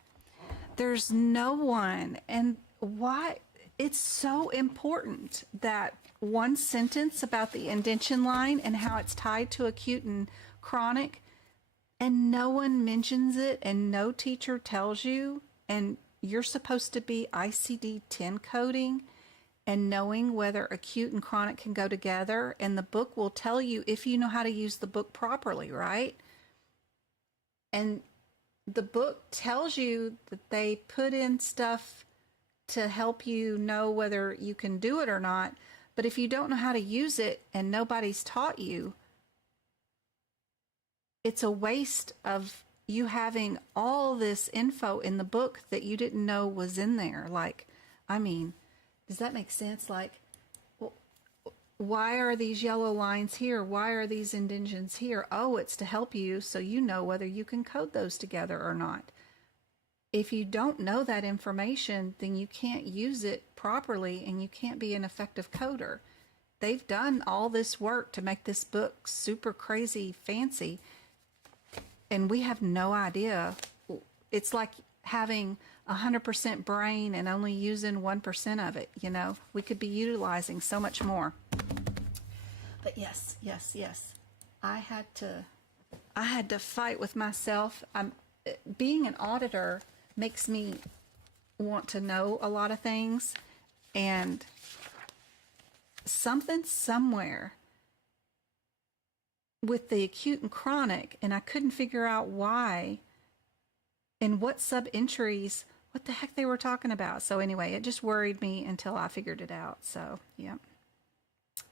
There's no one. And why? It's so important that one sentence about the indention line and how it's tied to acute and chronic, and no one mentions it and no teacher tells you, and you're supposed to be ICD-10 coding and knowing whether acute and chronic can go together, and the book will tell you if you know how to use the book properly, right? And the book tells you that they put in stuff to help you know whether you can do it or not, but if you don't know how to use it and nobody's taught you, it's a waste of you having all this info in the book that you didn't know was in there. Like, I mean, does that make sense? Like, why are these yellow lines here? Why are these indentions here? Oh, it's to help you so you know whether you can code those together or not. If you don't know that information, then you can't use it properly and you can't be an effective coder. They've done all this work to make this book super crazy fancy, and we have no idea. It's like having 100% brain and only using 1% of it. You know, we could be utilizing so much more. But yes. I had to fight with myself. Being an auditor makes me want to know a lot of things, and something somewhere with the acute and chronic, and I couldn't figure out why and what sub-entries, what the heck they were talking about. So anyway, it just worried me until I figured it out. So yeah,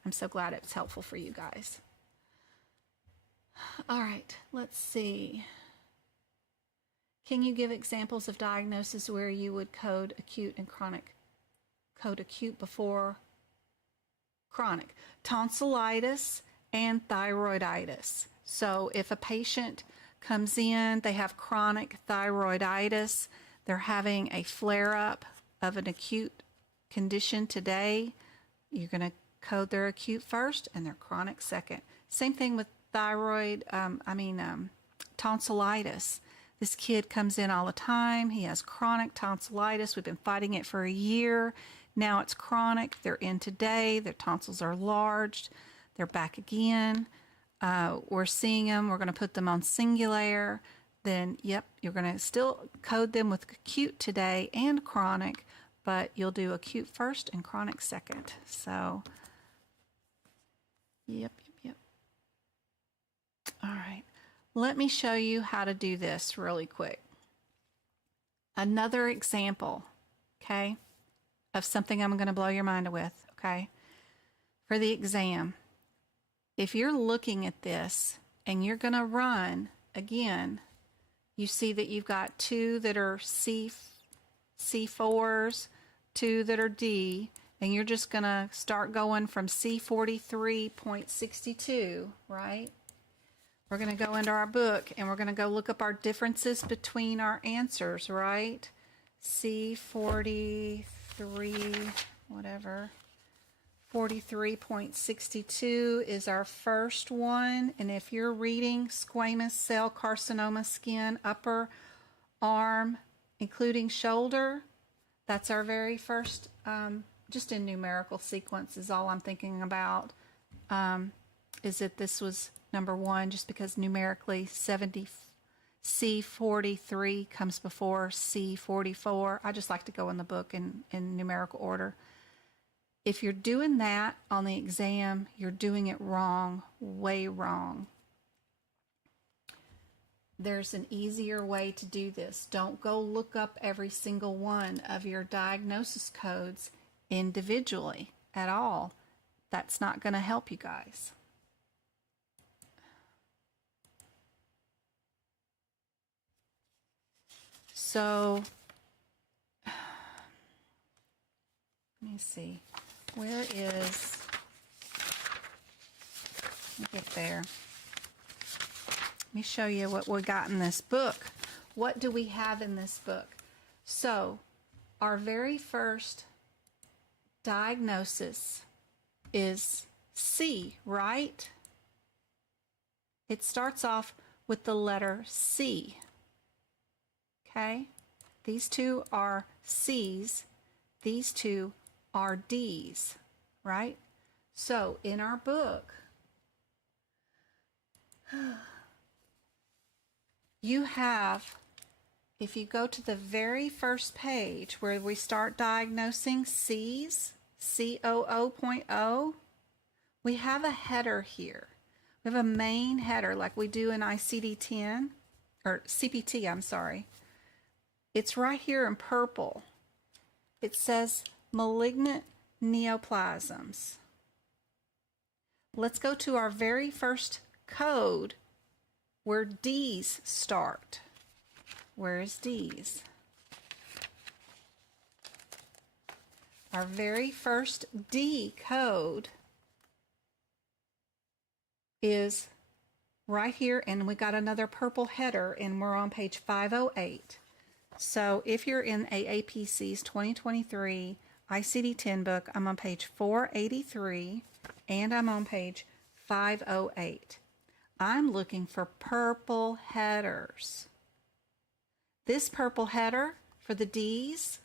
I'm so glad it's helpful for you guys. All right, let's see. Can you give examples of diagnosis where you would code acute and chronic? Code acute before chronic. Tonsillitis and thyroiditis. So if a patient comes in, they have chronic thyroiditis, they're having a flare-up of an acute condition today, you're going to code their acute first and their chronic second. Same thing with tonsillitis. This kid comes in all the time. He has chronic tonsillitis. We've been fighting it for a year. Now it's chronic. They're in today. Their tonsils are enlarged. They're back again. We're seeing them. We're going to put them on Singulair. Then, yep, you're going to still code them with acute today and chronic, but you'll do acute first and chronic second. So, yep. All right. Let me show you how to do this really quick. Another example, okay, of something I'm going to blow your mind with, okay? For the exam, if you're looking at this and you're going to run, again, you see that you've got 2 that are C4s, 2 that are D, and you're just going to start going from C43.62, right? We're going to go into our book and we're going to go look up our differences between our answers, right? C43, whatever. 43.62 is our first one. And if you're reading squamous cell carcinoma skin, upper arm, including shoulder, that's our very first, just in numerical sequence is all I'm thinking about, is that this was number 1, just because numerically C43 comes before C44. I just like to go in the book in numerical order. If you're doing that on the exam, you're doing it wrong, way wrong. There's an easier way to do this. Don't go look up every single one of your diagnosis codes individually at all. That's not going to help you guys. So, let me see. Where is, let me get there. Let me show you what we got in this book. What do we have in this book? So, our very first diagnosis is C, right? It starts off with the letter C. Okay? These 2 are C's. These 2 are D's, right? So, in our book, you have, if you go to the very first page where we start diagnosing C's, COO.0, we have a header here. We have a main header like we do in ICD-10, or CPT, I'm sorry. It's right here in purple. It says malignant neoplasms. Let's go to our very first code where D's start. Where is D's? Our very first D code is right here, and we got another purple header, and we're on page 508. So if you're in AAPC's 2023 ICD-10 book, I'm on page 483, and I'm on page 508. I'm looking for purple headers. This purple header for the D's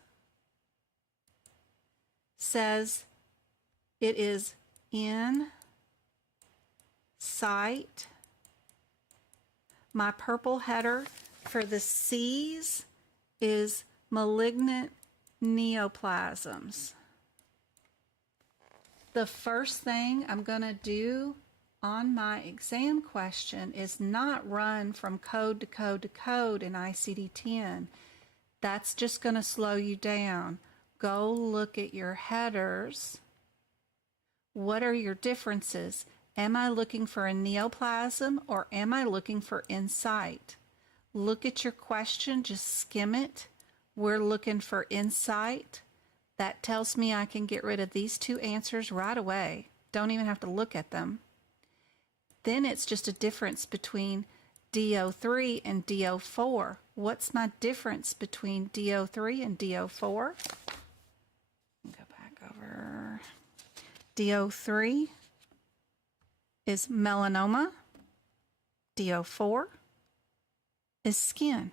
says it is in sight. My purple header for the C's is malignant neoplasms. The first thing I'm going to do on my exam question is not run from code to code to code in ICD-10. That's just going to slow you down. Go look at your headers. What are your differences? Am I looking for a neoplasm or am I looking for insight? Look at your question, just skim it. We're looking for insight. That tells me I can get rid of these 2 answers right away. Don't even have to look at them. Then it's just a difference between DO3 and DO4. What's my difference between DO3 and DO4? Go back over. DO3 is melanoma. DO4 is skin.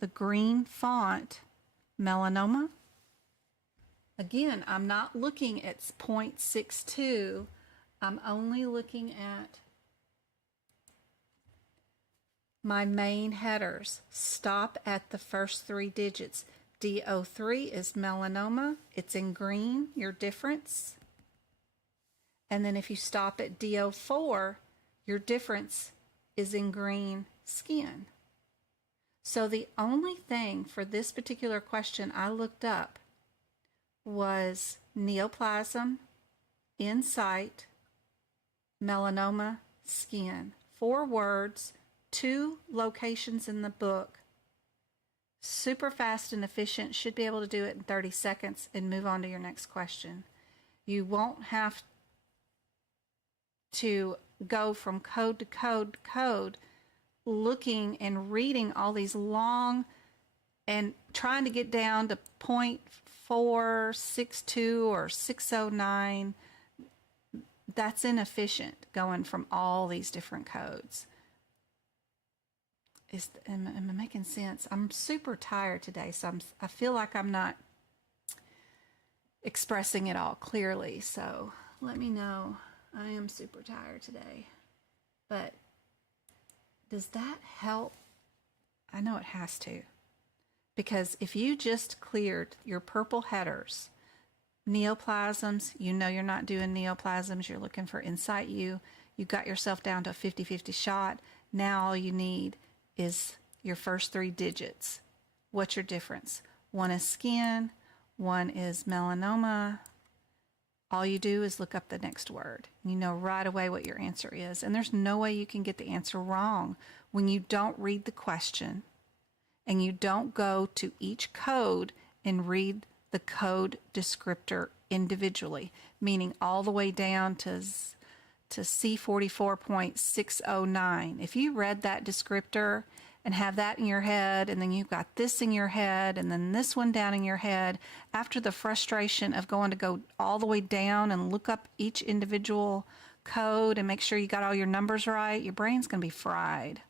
The green font, melanoma. Again, I'm not looking at 0.62. I'm only looking at my main headers. Stop at the first 3 digits. DO3 is melanoma. It's in green, your difference. And then if you stop at DO4, your difference is in green, skin. So the only thing for this particular question I looked up was neoplasm insight, melanoma, skin. 4 words, 2 locations in the book. Super fast and efficient. Should be able to do it in 30 seconds and move on to your next question. You won't have to go from code to code to code, looking and reading all these long and trying to get down to 0.462 or 609. That's inefficient, going from all these different codes. Am I making sense? I'm super tired today, so I feel like I'm not expressing it all clearly. So let me know. I am super tired today. But does that help? I know it has to. Because if you just cleared your purple headers, neoplasms, you know you're not doing neoplasms, you're looking for Insight U, you got yourself down to a 50-50 shot. Now all you need is your first 3 digits. What's your difference? One is skin, one is melanoma. All you do is look up the next word. You know right away what your answer is. And there's no way you can get the answer wrong when you don't read the question and you don't go to each code and read the code descriptor individually, meaning all the way down to C44.609. If you read that descriptor and have that in your head, and then you've got this in your head, and then this one down in your head, after the frustration of going to go all the way down and look up each individual code and make sure you got all your numbers right, your brain's going to be fried.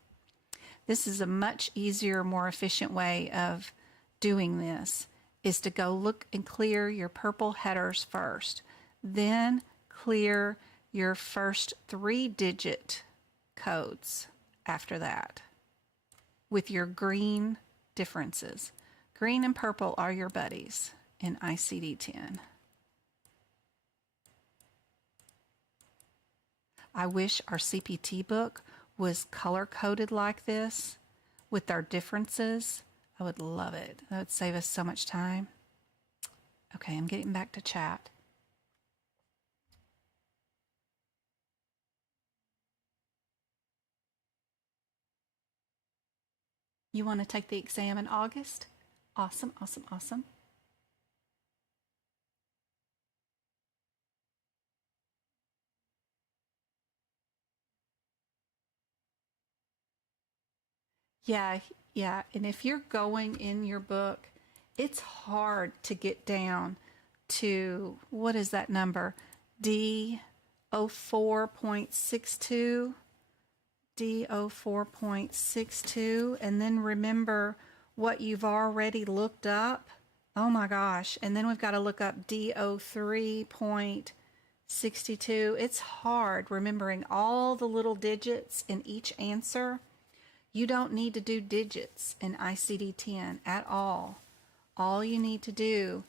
This is a much easier, more efficient way of doing this, is to go look and clear your purple headers first. Then clear your first 3-digit codes after that with your green differences. Green and purple are your buddies in ICD-10. I wish our CPT book was color-coded like this with our differences. I would love it. That would save us so much time. Okay, I'm getting back to chat. You want to take the exam in August? Awesome, awesome, awesome. Yeah, yeah. And if you're going in your book, it's hard to get down to, what is that number? D04.62. D04.62. And then remember what you've already looked up. Oh my gosh. And then we've got to look up D03.62. It's hard remembering all the little digits in each answer. You don't need to do digits in ICD-10 at all. All you need to do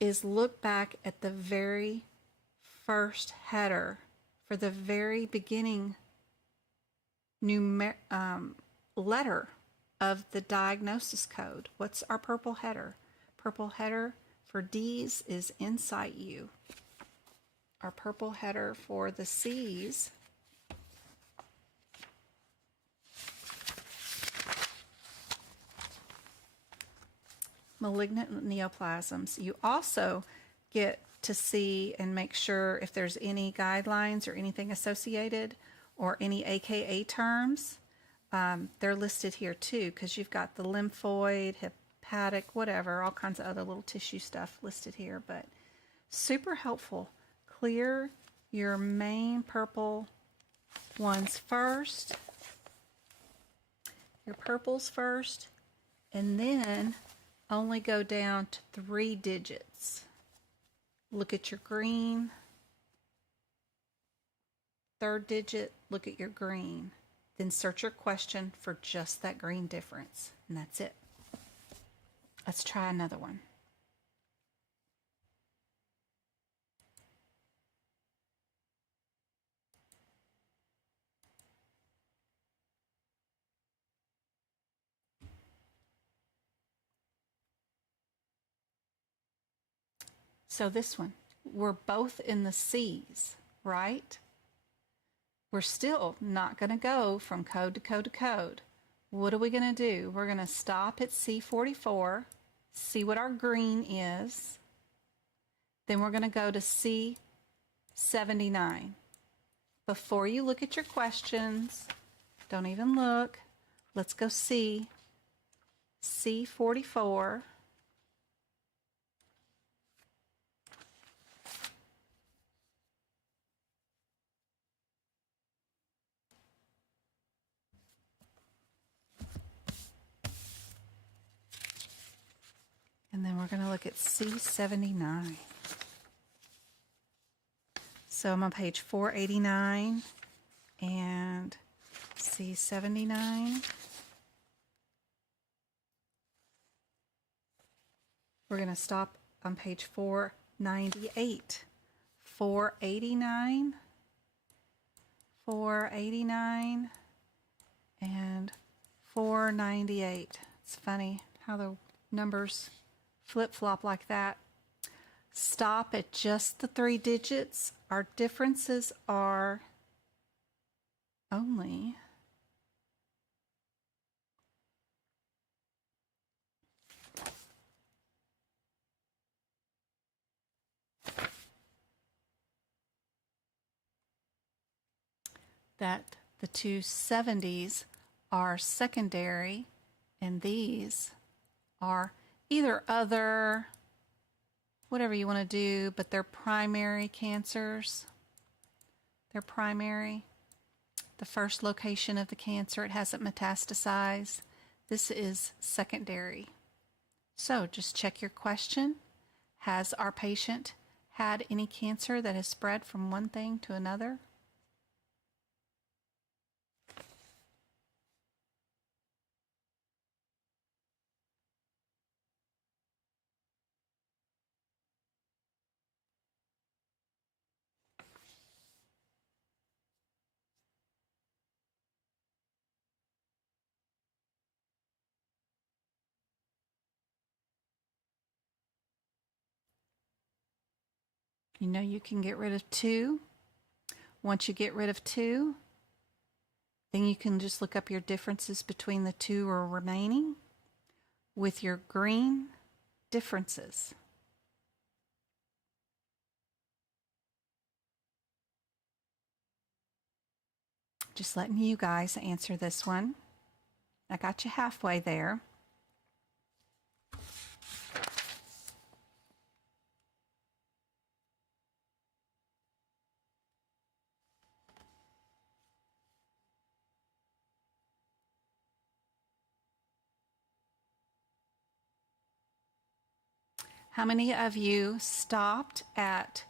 is look back at the very first header for the very beginning letter of the diagnosis code. What's our purple header? Purple header for D's is Insight U. Our purple header for the C's malignant neoplasms. You also get to see and make sure if there's any guidelines or anything associated or any AKA terms. They're listed here too, because you've got the lymphoid, hepatic, whatever, all kinds of other little tissue stuff listed here. But super helpful. Clear your main purple ones first, your purples first, and then only go down to 3 digits. Look at your green. 3rd digit, look at your green. Then search your question for just that green difference. And that's it. Let's try another one. So this one, we're both in the C's, right? We're still not going to go from code to code to code. What are we going to do? We're going to stop at C44, see what our green is. Then we're going to go to C79. Before you look at your questions, don't even look. Let's go see C44. And then we're going to look at C79. So I'm on page 489 and C79. We're going to stop on page 498. 489, 489, and 498. It's funny how the numbers flip-flop like that. Stop at just the 3 digits. Our differences are only that the two 70s are secondary and these are either other, whatever you want to do, but they're primary cancers. They're primary. The first location of the cancer, it hasn't metastasized. This is secondary. So just check your question. Has our patient had any cancer that has spread from one thing to another? You know you can get rid of 2. Once you get rid of 2, then you can just look up your differences between the 2 or remaining with your green differences. Just letting you guys answer this one. I got you halfway there. How many of you stopped at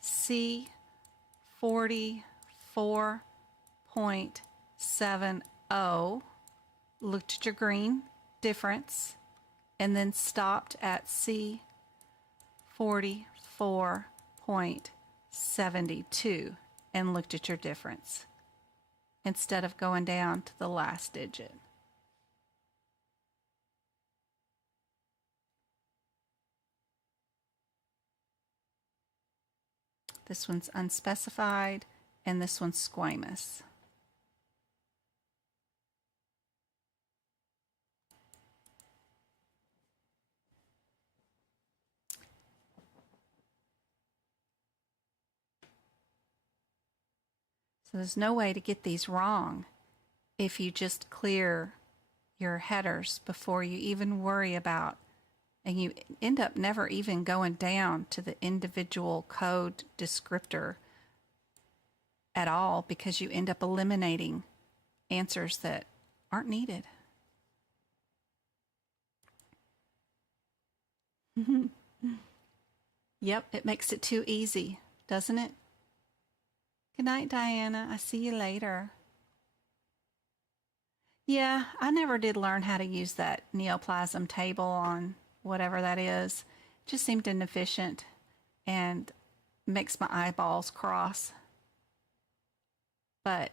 C44.70, looked at your green difference, and then stopped at C44.72 and looked at your difference instead of going down to the last digit? This one's unspecified, and this one's squamous. So there's no way to get these wrong if you just clear your headers before you even worry about, and you end up never even going down to the individual code descriptor at all because you end up eliminating answers that aren't needed. Yep, it makes it too easy, doesn't it? Good night, Diana. I see you later. Yeah, I never did learn how to use that neoplasm table on whatever that is. It just seemed inefficient and makes my eyeballs cross. But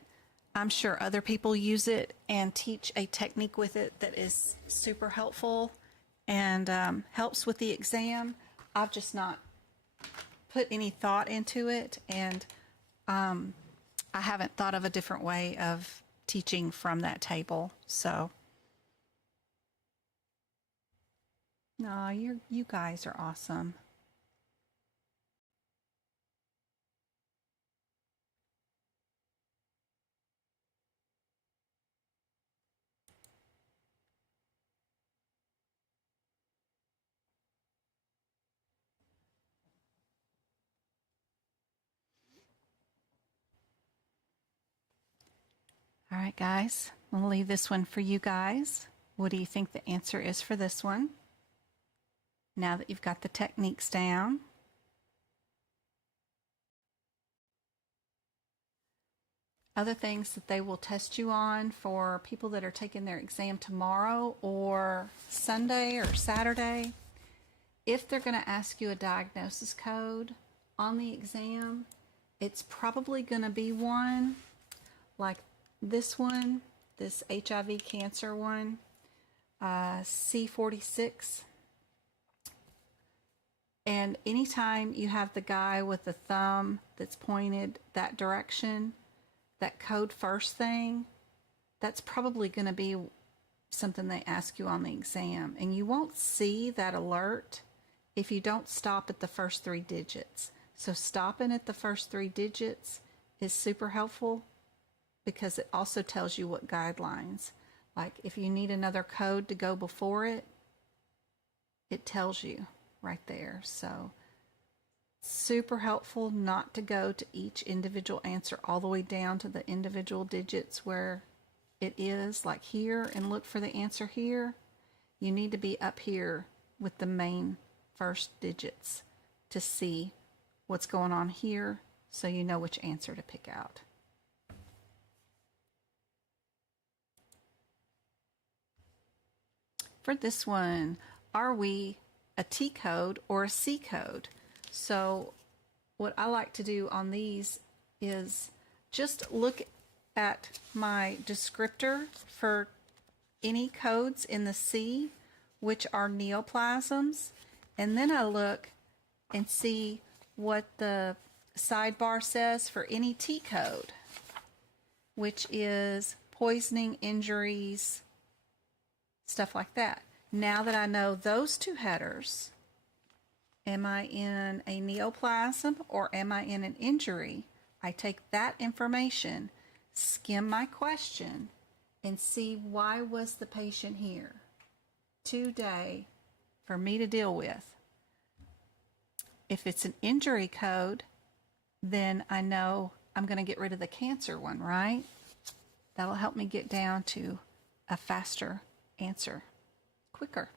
I'm sure other people use it and teach a technique with it that is super helpful and helps with the exam. I've just not put any thought into it, and I haven't thought of a different way of teaching from that table. So, no, you guys are awesome. All right, guys, I'll leave this one for you guys. What do you think the answer is for this one? Now that you've got the techniques down. Other things that they will test you on for people that are taking their exam tomorrow or Sunday or Saturday, if they're going to ask you a diagnosis code on the exam, it's probably going to be one like this one, this HIV cancer one, C46. And anytime you have the guy with the thumb that's pointed that direction, that code first thing, that's probably going to be something they ask you on the exam. And you won't see that alert if you don't stop at the first 3 digits. So stopping at the first 3 digits is super helpful because it also tells you what guidelines. Like if you need another code to go before it, it tells you right there. So super helpful not to go to each individual answer all the way down to the individual digits where it is, like here, and look for the answer here. You need to be up here with the main first digits to see what's going on here so you know which answer to pick out. For this one, are we a T code or a C code? So what I like to do on these is just look at my descriptor for any codes in the C, which are neoplasms, and then I look and see what the sidebar says for any T code, which is poisoning, injuries, stuff like that. Now that I know those 2 headers, am I in a neoplasm or am I in an injury? I take that information, skim my question, and see why was the patient here today for me to deal with. If it's an injury code, then I know I'm going to get rid of the cancer one, right? That'll help me get down to a faster answer, quicker.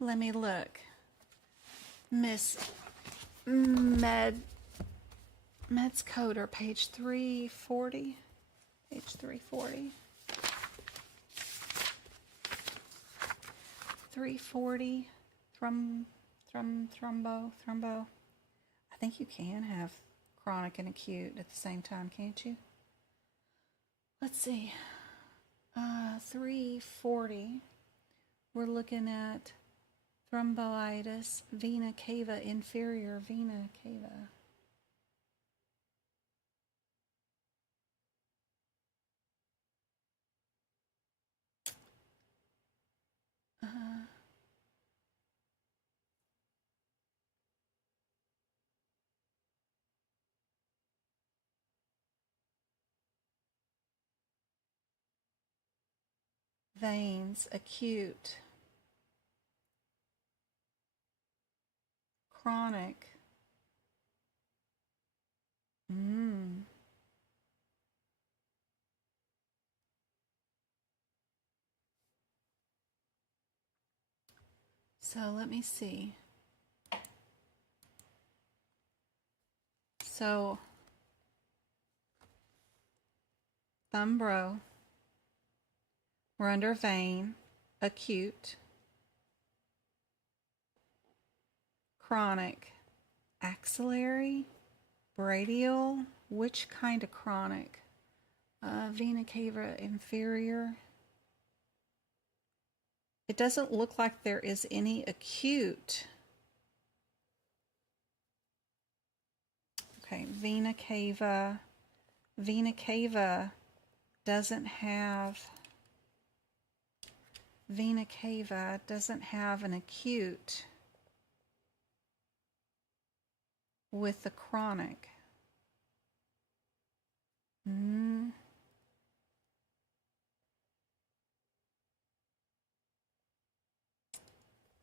Let me look. Miss Med's coder, page 340. Page 340. 340. Thrombo. I think you can have chronic and acute at the same time, can't you? Let's see. 340. We're looking at thromboitis, vena cava, inferior vena cava. Veins, acute, chronic. So let me see. So, thumb row, we're under vein, acute, chronic, axillary, brachial, which kind of chronic? Vena cava inferior. It doesn't look like there is any acute. Okay, vena cava. Vena cava doesn't have an acute with the chronic.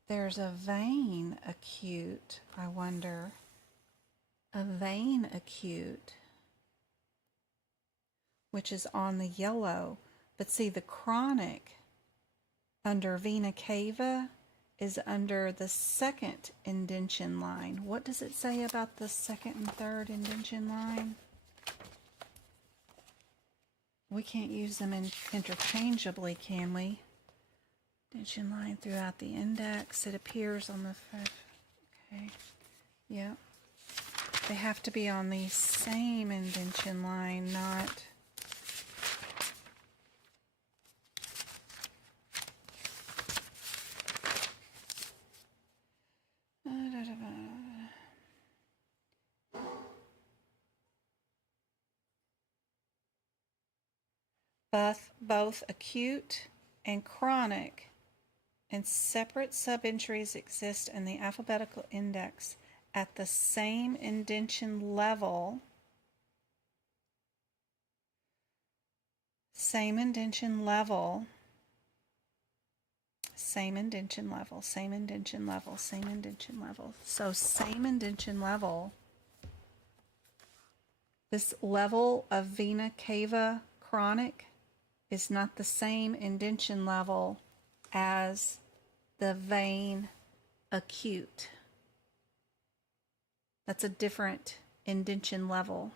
There's a vein acute, I wonder. A vein acute, which is on the yellow. But see, the chronic under vena cava is under the second indention line. What does it say about the second and third indention line? We can't use them interchangeably, can we? Indention line throughout the index. It appears on the okay. Yeah. They have to be on the same indention line, not both acute and chronic and separate subentries exist in the alphabetical index at the same indention level. Same indention level. Same indention level. Same indention level. Same indention level. So same indention level. This level of vena cava chronic is not the same indention level as the vein acute. That's a different indention level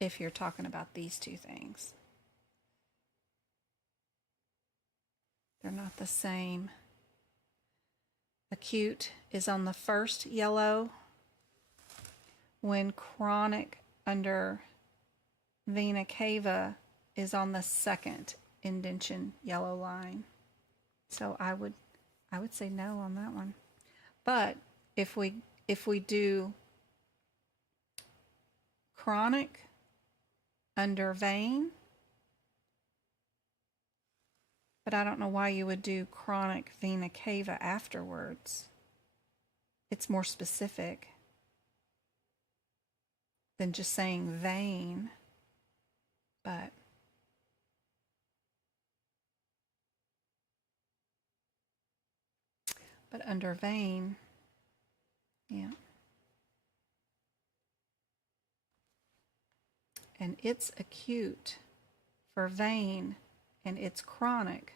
if you're talking about these two things. They're not the same. Acute is on the first yellow, when chronic under vena cava is on the second indention yellow line. So I would say no on that one. But if we do chronic under vein, but I don't know why you would do chronic vena cava afterwards. It's more specific than just saying vein, but under vein, yeah. And it's acute for vein and it's chronic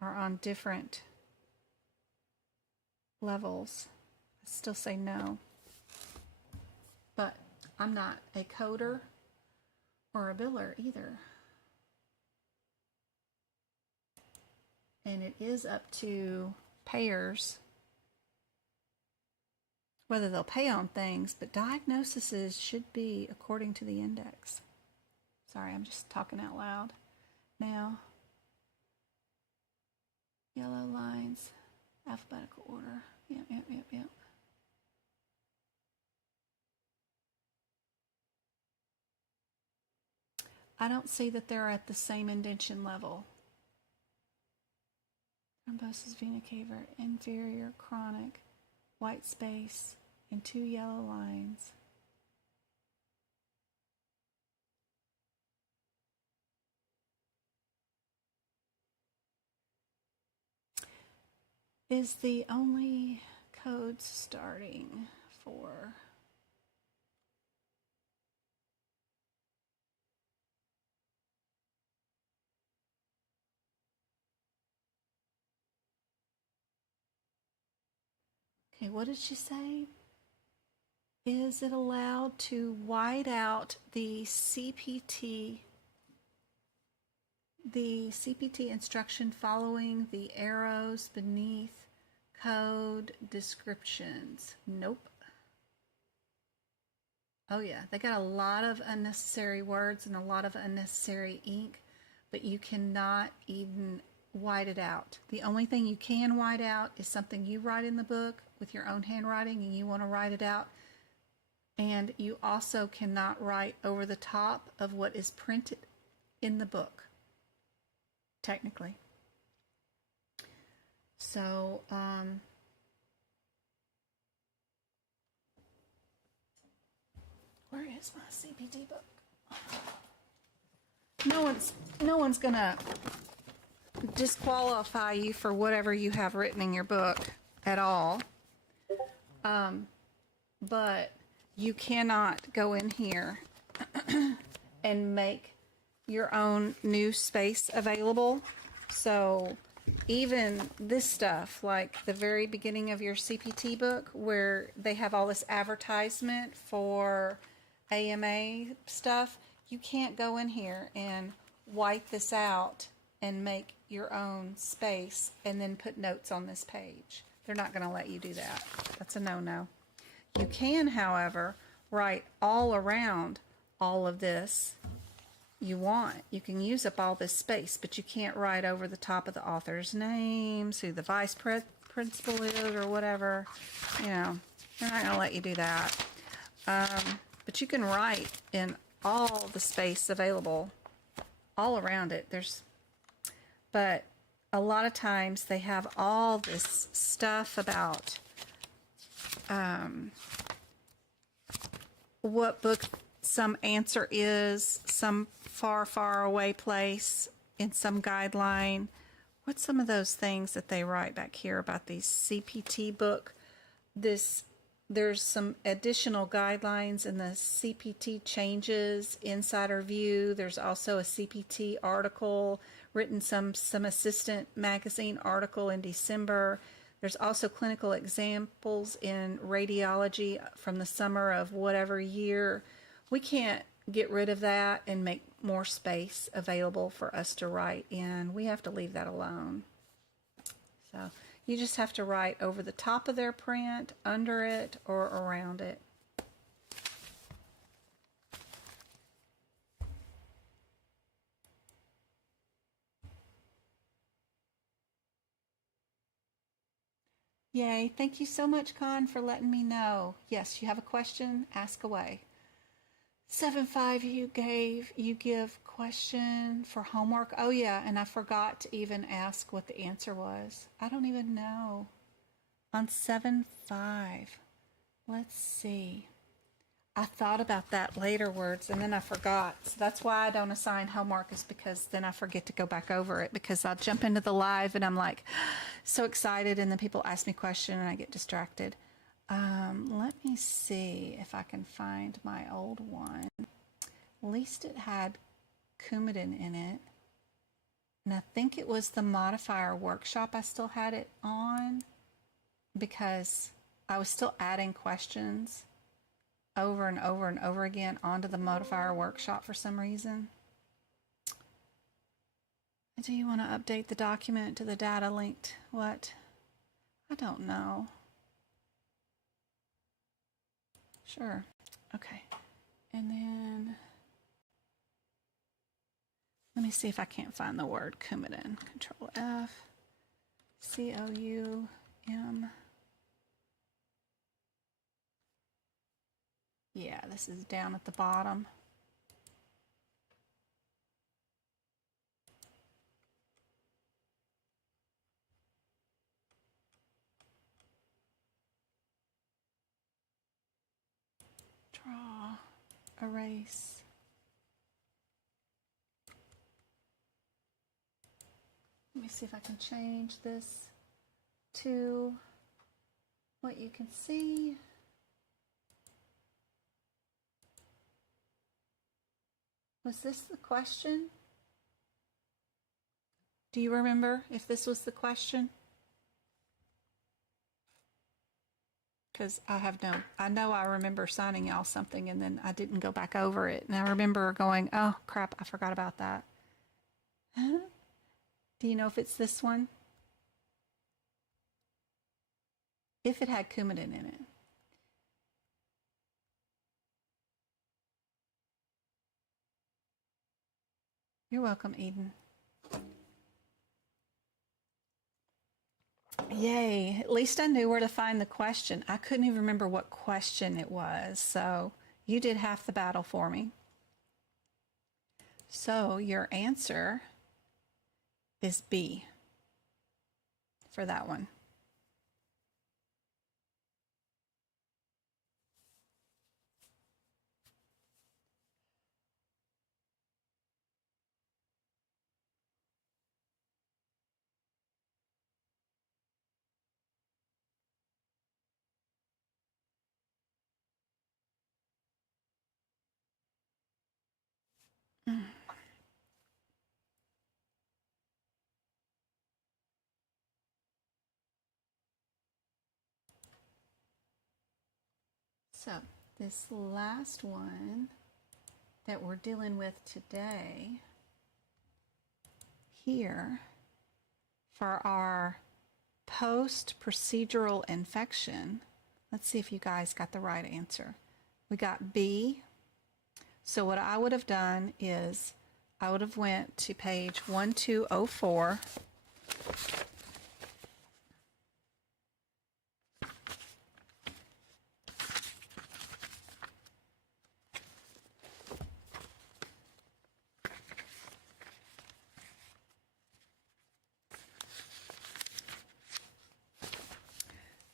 are on different levels. I still say no. But I'm not a coder or a biller either. And it is up to payers whether they'll pay on things, but diagnoses should be according to the index. Sorry, I'm just talking out loud now. Yellow lines, alphabetical order. Yep. I don't see that they're at the same indention level. Thrombosis, vena cava, inferior, chronic, white space, and 2 yellow lines. Is the only code starting for okay, what did she say? Is it allowed to white out the CPT instruction following the arrows beneath code descriptions? Nope. Oh yeah, they got a lot of unnecessary words and a lot of unnecessary ink, but you cannot even white it out. The only thing you can white out is something you write in the book with your own handwriting and you want to write it out. And you also cannot write over the top of what is printed in the book, technically. So, where is my CPT book? No one's gonna disqualify you for whatever you have written in your book at all. But you cannot go in here and make your own new space available. So even this stuff, like the very beginning of your CPT book where they have all this advertisement for AMA stuff, you can't go in here and white this out and make your own space and then put notes on this page. They're not going to let you do that. That's a no-no. You can, however, write all around all of this you want. You can use up all this space, but you can't write over the top of the author's names, who the vice principal is, or whatever. You know, they're not going to let you do that. But you can write in all the space available all around it. But a lot of times they have all this stuff about what book some answer is, some far, far away place in some guideline. What's some of those things that they write back here about these CPT book? There's some additional guidelines in the CPT changes insider view. There's also a CPT article written, some assistant magazine article in December. There's also clinical examples in radiology from the summer of whatever year. We can't get rid of that and make more space available for us to write in. We have to leave that alone. So you just have to write over the top of their print, under it, or around it. Yay. Thank you so much, Con, for letting me know. Yes, you have a question? Ask away. 7-5, you give question for homework. Oh yeah, and I forgot to even ask what the answer was. I don't even know. On 7-5, let's see. I thought about that later words and then I forgot. So that's why I don't assign homework, is because then I forget to go back over it, because I'll jump into the live and I'm like so excited and then people ask me a question and I get distracted. Let me see if I can find my old one. At least it had Coumadin in it. And I think it was the modifier workshop I still had it on, because I was still adding questions over and over and over again onto the modifier workshop for some reason. Do you want to update the document to the data linked? What? I don't know. Sure. Okay. And then let me see if I can't find the word Coumadin. Control F. C-O-U-M. Yeah, this is down at the bottom. Draw, erase. Let me see if I can change this to what you can see. Was this the question? Do you remember if this was the question? because I know I remember signing y'all something and then I didn't go back over it. And I remember going, oh crap, I forgot about that. Huh? Do you know if it's this one? If it had Coumadin in it. You're welcome, Eden. Yay. At least I knew where to find the question. I couldn't even remember what question it was. So you did half the battle for me. So your answer is B for that one. So this last one that we're dealing with today here for our post-procedural infection, let's see if you guys got the right answer. We got B. So what I would have done is I would have went to page 1204.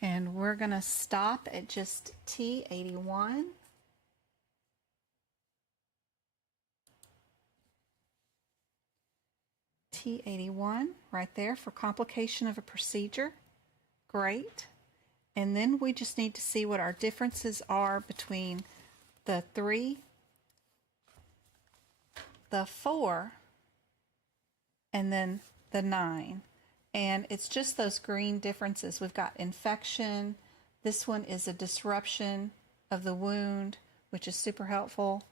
And we're going to stop at just T81. T81 right there for complication of a procedure. Great. And then we just need to see what our differences are between the 3, the 4, and then the 9. And it's just those green differences. We've got infection. This one is a disruption of the wound, which is super helpful.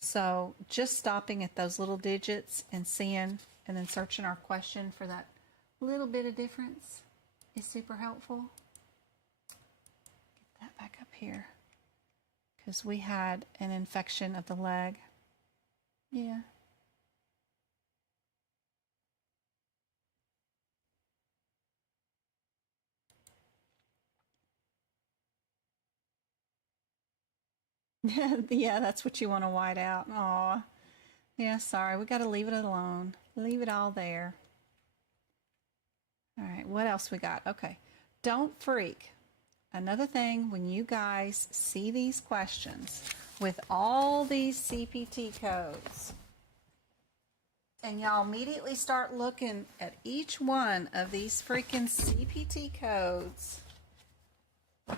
So just stopping at those little digits and seeing and then searching our question for that little bit of difference is super helpful. Get that back up here because we had an infection of the leg. Yeah. Yeah, that's what you want to white out. Aw. Yeah, sorry. We got to leave it alone. Leave it all there. All right, what else we got? Okay. Don't freak. Another thing, when you guys see these questions with all these CPT codes, and y'all immediately start looking at each one of these freaking CPT codes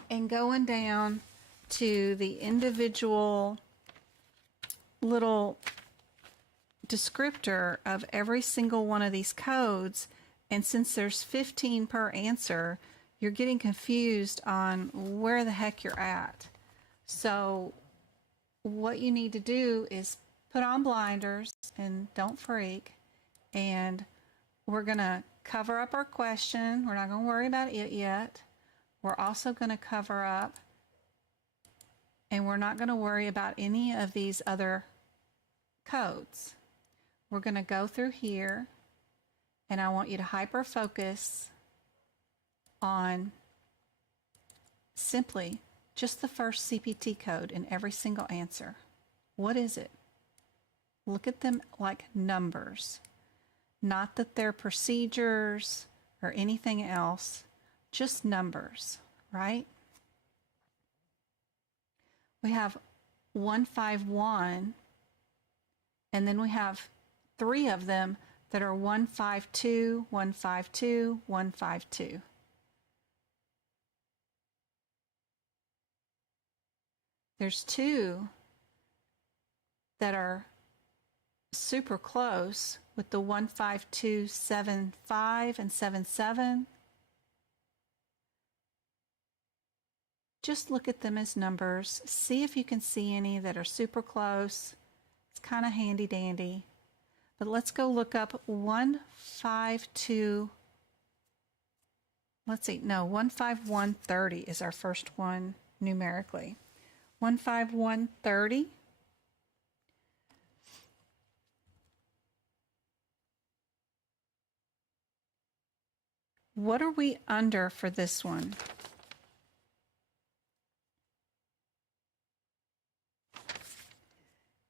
and going down to the individual little descriptor of every single one of these codes, and since there's 15 per answer, you're getting confused on where the heck you're at. So what you need to do is put on blinders and don't freak, and we're going to cover up our question. We're not going to worry about it yet. We're also going to cover up, and we're not going to worry about any of these other codes. We're going to go through here, and I want you to hyper focus on simply just the first CPT code in every single answer. What is it? Look at them like numbers. Not that they're procedures or anything else, just numbers, right? We have 151, and then we have 3 of them that are 152, 152, 152. There's 2 that are super close with the 15275 and 77. just look at them as numbers. See if you can see any that are super close. It's kind of handy dandy. But let's go look up 152. Let's see. No, 15130 is our first one numerically. 15130. What are we under for this one?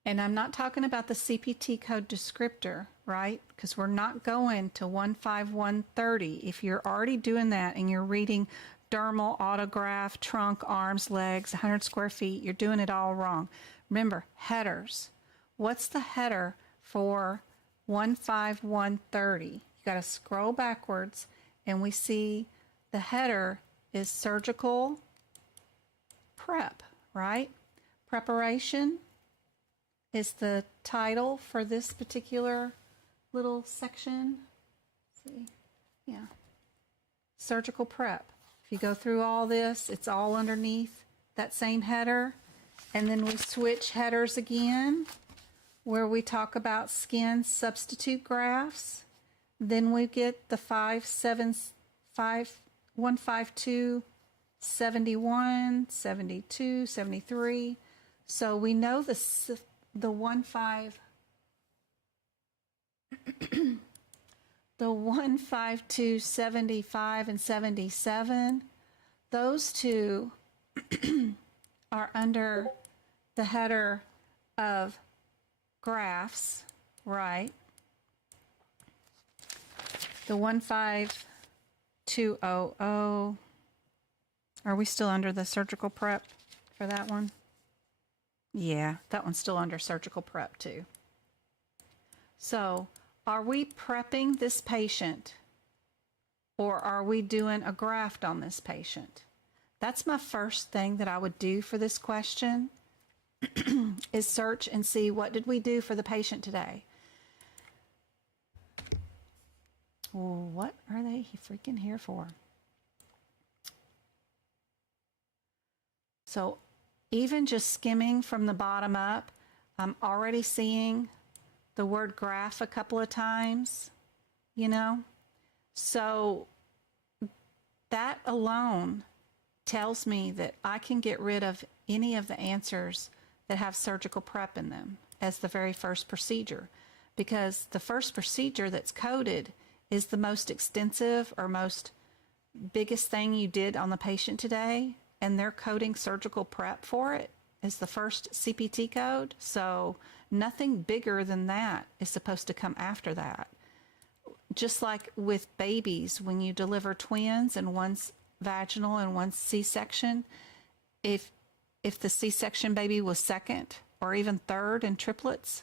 And I'm not talking about the CPT code descriptor, right? Because we're not going to 15130. If you're already doing that and you're reading dermal, autograph, trunk, arms, legs, 100 square feet, you're doing it all wrong. Remember, headers. What's the header for 15130? You got to scroll backwards and we see the header is surgical prep, right? Preparation is the title for this particular little section. Let's see, yeah, surgical prep. If you go through all this, it's all underneath that same header. And then we switch headers again, where we talk about skin substitute grafts. Then we get the 152, 71, 72, 73. So we know the 152, 75, and 77, those two are under the header of grafts, right? The 15200, are we still under the surgical prep for that one? Yeah, that one's still under surgical prep too. So, are we prepping this patient or are we doing a graft on this patient? That's my first thing that I would do for this question is search and see what did we do for the patient today. Well, what are they freaking here for? So even just skimming from the bottom up, I'm already seeing the word graph a couple of times, you know? So that alone tells me that I can get rid of any of the answers that have surgical prep in them as the very first procedure, because the first procedure that's coded is the most extensive or most biggest thing you did on the patient today, and they're coding surgical prep for it as the first CPT code. So nothing bigger than that is supposed to come after that. Just like with babies, when you deliver twins and one's vaginal and one's C-section, if the C-section baby was second or even third in triplets,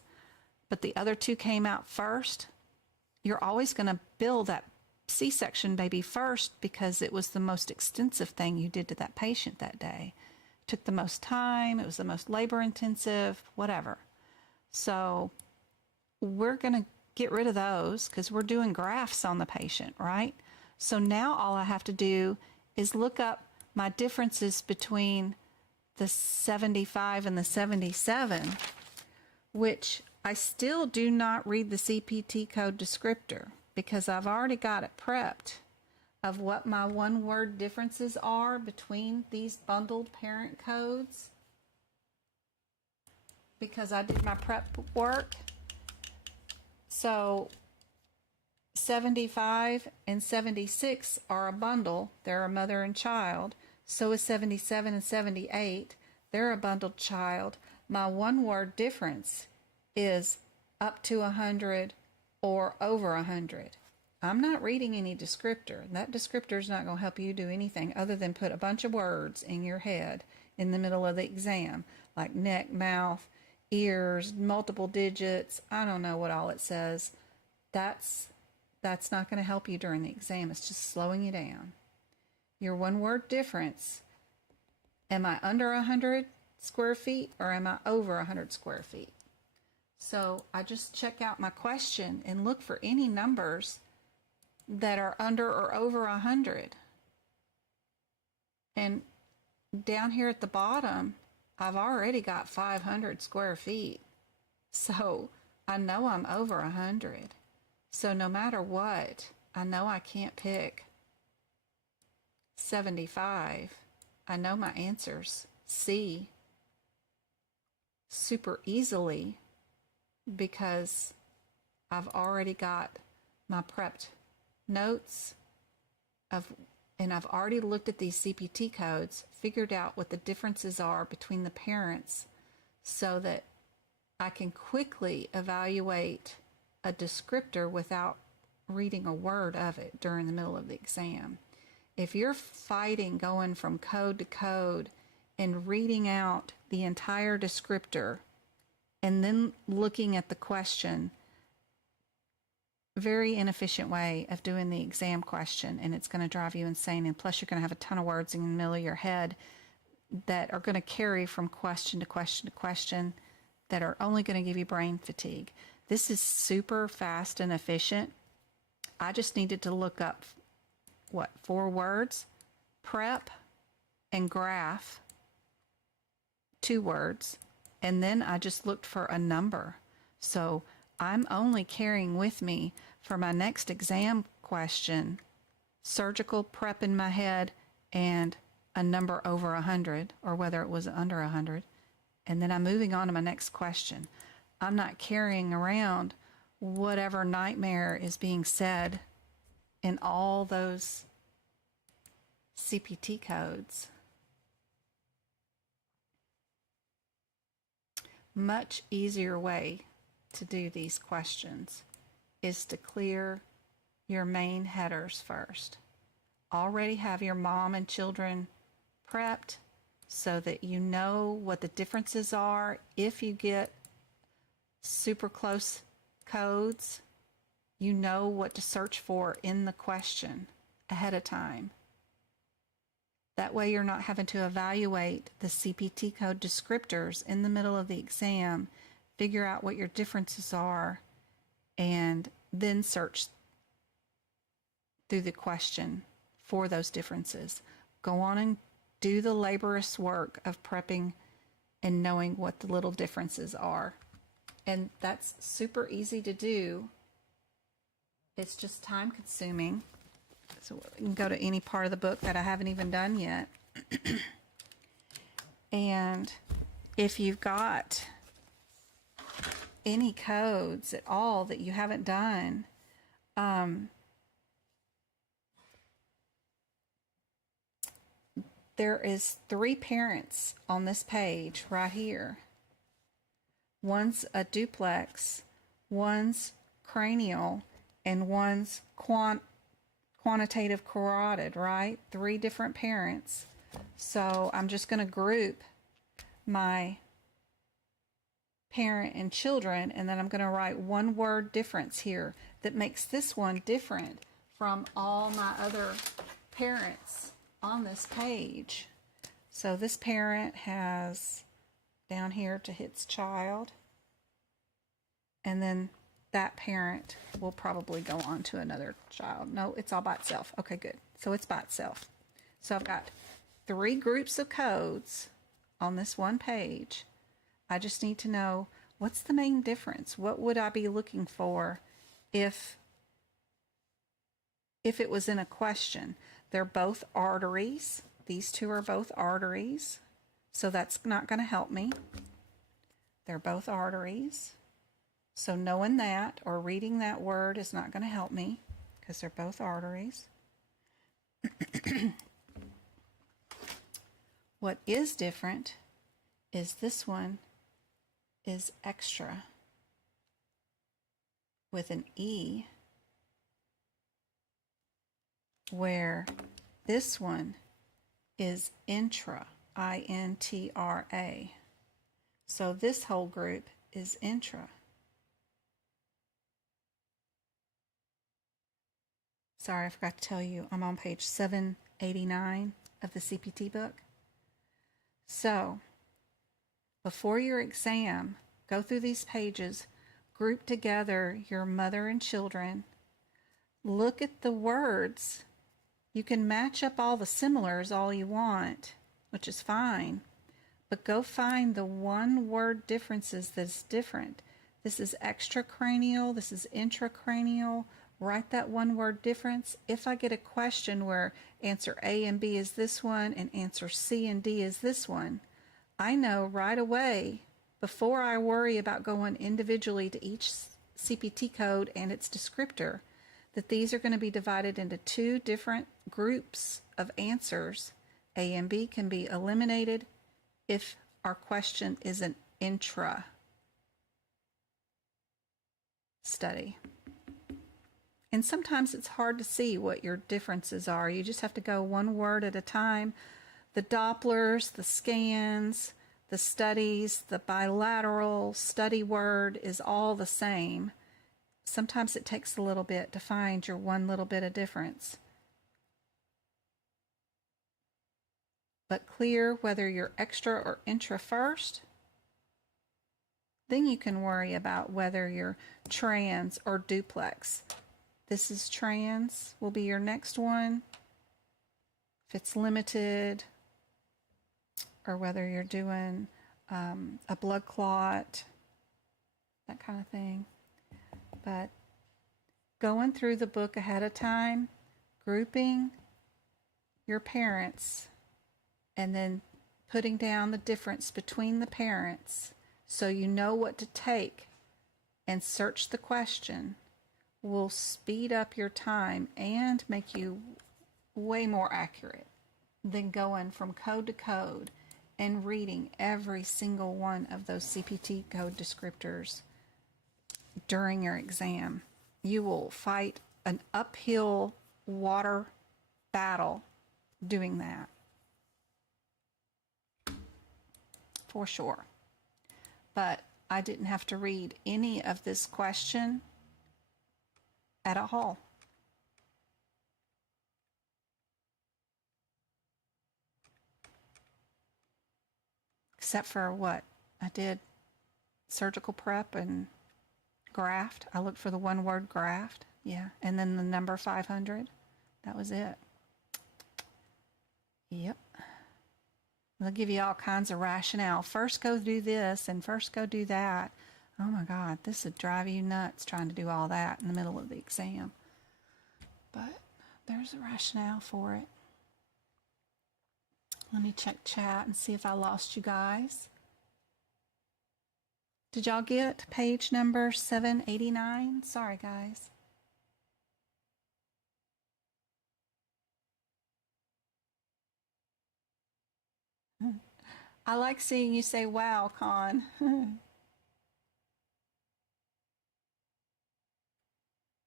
but the other two came out first, you're always going to bill that C-section baby first because it was the most extensive thing you did to that patient that day. It took the most time, it was the most labor intensive, whatever. So we're going to get rid of those because we're doing grafts on the patient, right? So now all I have to do is look up my differences between the 75 and the 77, which I still do not read the CPT code descriptor because I've already got it prepped of what my one-word differences are between these bundled parent codes because I did my prep work. So 75 and 76 are a bundle. They're a mother and child. So is 77 and 78. They're a bundled child. My one-word difference is up to 100 or over 100. I'm not reading any descriptor. That descriptor is not going to help you do anything other than put a bunch of words in your head in the middle of the exam, like neck, mouth, ears, multiple digits. I don't know what all it says. That's not going to help you during the exam. It's just slowing you down. Your one-word difference, am I under 100 square feet or am I over 100 square feet? So I just check out my question and look for any numbers that are under or over 100. And down here at the bottom, I've already got 500 square feet. So I know I'm over 100. So no matter what, I know I can't pick 75. I know my answer's C super easily because I've already got my prepped notes and I've already looked at these CPT codes, figured out what the differences are between the parents so that I can quickly evaluate a descriptor without reading a word of it during the middle of the exam. If you're fighting going from code to code and reading out the entire descriptor and then looking at the question, very inefficient way of doing the exam question, and it's going to drive you insane. And plus, you're going to have a ton of words in the middle of your head that are going to carry from question to question to question that are only going to give you brain fatigue. This is super fast and efficient. I just needed to look up, 4 words? Prep and graph, 2 words. And then I just looked for a number. So I'm only carrying with me for my next exam question, surgical prep in my head and a number over 100, or whether it was under 100. And then I'm moving on to my next question. I'm not carrying around whatever nightmare is being said in all those CPT codes. Much easier way to do these questions is to clear your main headers first. Already have your mom and children prepped so that you know what the differences are. If you get super close codes, you know what to search for in the question ahead of time. That way you're not having to evaluate the CPT code descriptors in the middle of the exam, figure out what your differences are, and then search through the question for those differences. Go on and do the laborious work of prepping and knowing what the little differences are. And that's super easy to do. It's just time consuming. So we can go to any part of the book that I haven't even done yet. And if you've got any codes at all that you haven't done, there is 3 parents on this page right here. One's a duplex, one's cranial, and one's quantitative carotid, right? 3 different parents. So I'm just going to group my parent and children, and then I'm going to write 1 word difference here that makes this one different from all my other parents on this page. So this parent has down here to its child, and then that parent will probably go on to another child. No, it's all by itself. Okay, good. So it's by itself. So I've got 3 groups of codes on this one page. I just need to know what's the main difference. What would I be looking for if it was in a question? They're both arteries. These 2 are both arteries. So that's not going to help me. They're both arteries. So knowing that or reading that word is not going to help me because they're both arteries. What is different is this one is extra with an E, where this one is intra, I-N-T-R-A. So this whole group is intra. Sorry, I forgot to tell you, I'm on page 789 of the CPT book. So, before your exam, go through these pages, group together your mother and children, look at the words. You can match up all the similars all you want, which is fine. But go find the one word differences that's different. This is extracranial, this is intracranial. Write that one word difference. If I get a question where answer A and B is this one and answer C and D is this one, I know right away, before I worry about going individually to each CPT code and its descriptor, that these are going to be divided into two different groups of answers. A and B can be eliminated if our question is an intra study. And sometimes it's hard to see what your differences are. You just have to go one word at a time. The Dopplers, the scans, the studies, the bilateral study word is all the same. Sometimes it takes a little bit to find your one little bit of difference. But clear whether you're extra or intra first. Then you can worry about whether you're trans or duplex. This is trans, will be your next one. If it's limited, or whether you're doing a blood clot, that kind of thing. But going through the book ahead of time, grouping your parents, and then putting down the difference between the parents so you know what to take and search the question will speed up your time and make you way more accurate than going from code to code and reading every single one of those CPT code descriptors during your exam. You will fight an uphill water battle doing that. For sure. But I didn't have to read any of this question at all. Except for what? I did surgical prep and graft. I looked for the one word graft. Yeah. And then the number 500. That was it. Yep. They'll give you all kinds of rationale. First go do this and first go do that. Oh my God, this would drive you nuts trying to do all that in the middle of the exam. But there's a rationale for it. Let me check chat and see if I lost you guys. Did y'all get page number 789? Sorry, guys. I like seeing you say, wow, Con.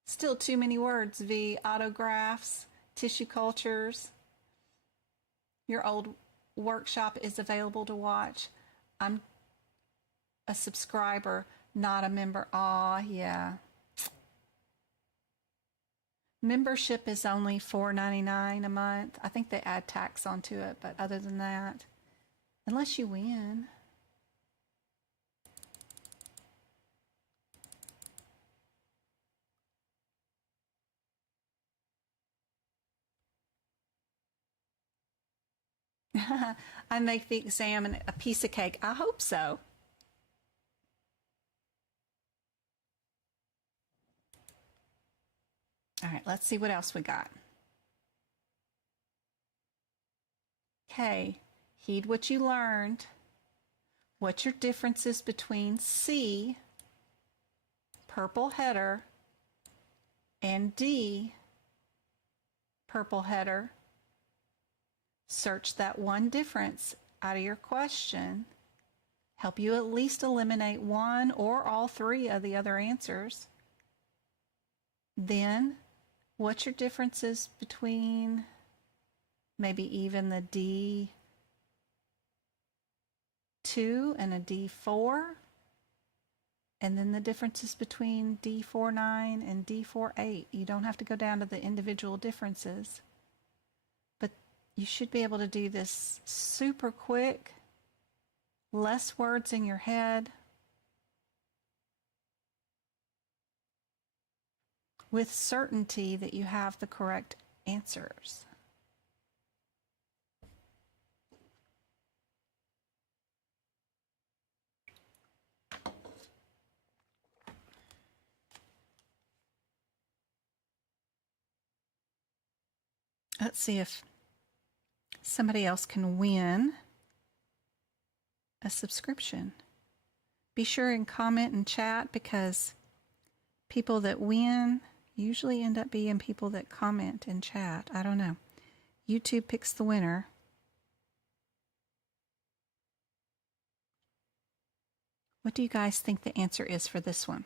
Still too many words, V. Autographs, tissue cultures. Your old workshop is available to watch. I'm a subscriber, not a member. Aw, yeah. Membership is only $4.99 a month. I think they add tax onto it, but other than that, unless you win. I make the exam a piece of cake. I hope so. All right, let's see what else we got. Okay, heed what you learned. What's your differences between C, purple header, and D, purple header? Search that one difference out of your question. Help you at least eliminate one or all three of the other answers. Then, what's your differences between maybe even the D2 and a D4? And then the differences between D49 and D48. You don't have to go down to the individual differences. But you should be able to do this super quick, less words in your head, with certainty that you have the correct answers. Let's see if somebody else can win a subscription. Be sure and comment and chat, because people that win usually end up being people that comment and chat. I don't know. YouTube picks the winner. What do you guys think the answer is for this one?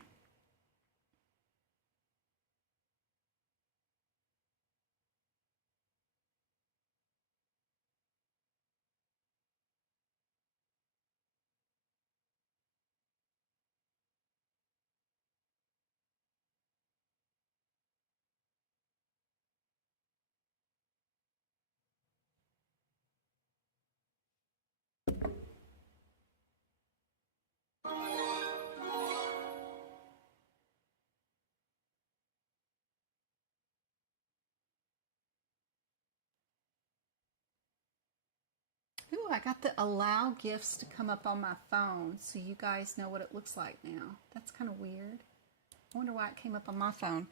Ooh, I got the allow gifts to come up on my phone so you guys know what it looks like now. That's kind of weird. I wonder why it came up on my phone.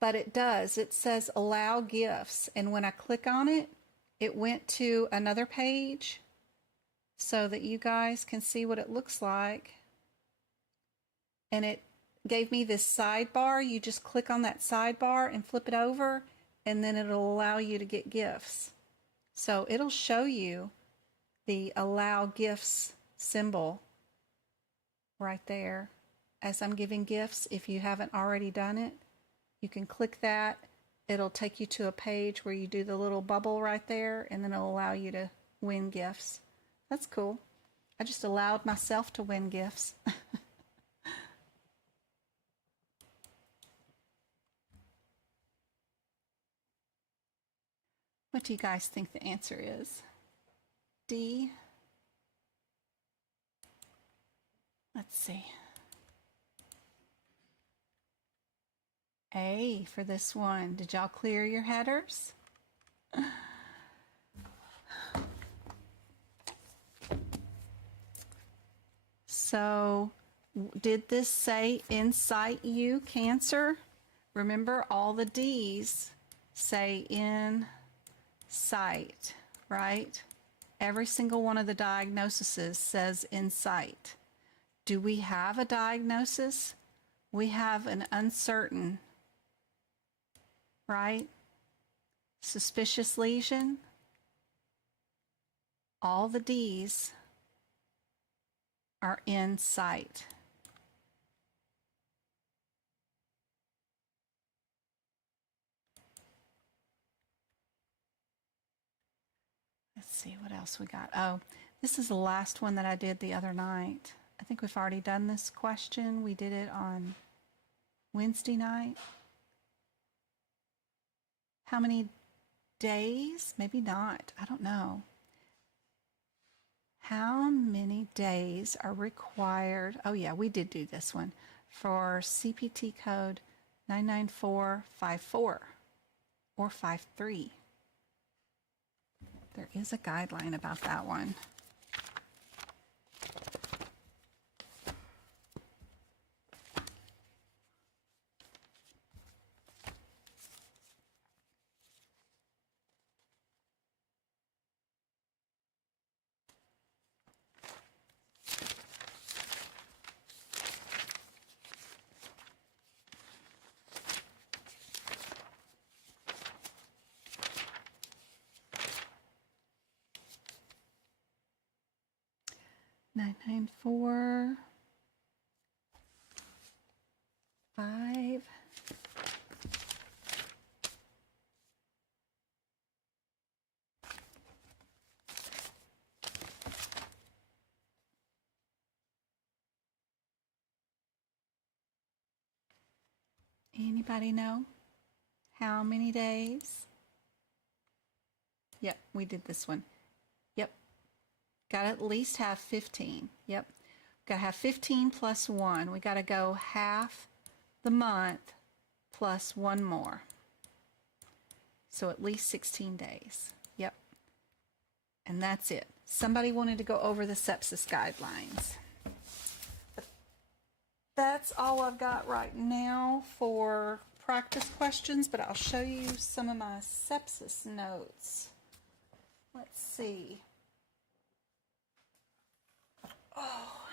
But it does. It says allow gifts. And when I click on it, it went to another page so that you guys can see what it looks like. And it gave me this sidebar. You just click on that sidebar and flip it over, and then it'll allow you to get gifts. So it'll show you the allow gifts symbol right there as I'm giving gifts. If you haven't already done it, you can click that. It'll take you to a page where you do the little bubble right there, and then it'll allow you to win gifts. That's cool. I just allowed myself to win gifts. What do you guys think the answer is? D? Let's see. A for this one. Did y'all clear your headers? So, did this say incite you cancer? Remember, all the D's say incite, right? Every single one of the diagnoses says incite. Do we have a diagnosis? We have an uncertain, right? Suspicious lesion. All the D's are in sight. Let's see what else we got. Oh, this is the last one that I did the other night. I think we've already done this question. We did it on Wednesday night. How many days? Maybe not. I don't know. How many days are required? Oh yeah, we did do this one for CPT code 99454 or 53. There is a guideline about that one. Nine nine four five. Anybody know how many days? Yep, we did this one. Yep. Got to at least have 15. Yep. Got to have 15 plus 1. We got to go half the month plus one more. So at least 16 days. Yep. And that's it. Somebody wanted to go over the sepsis guidelines. But that's all I've got right now for practice questions, but I'll show you some of my sepsis notes. Let's see. Oh,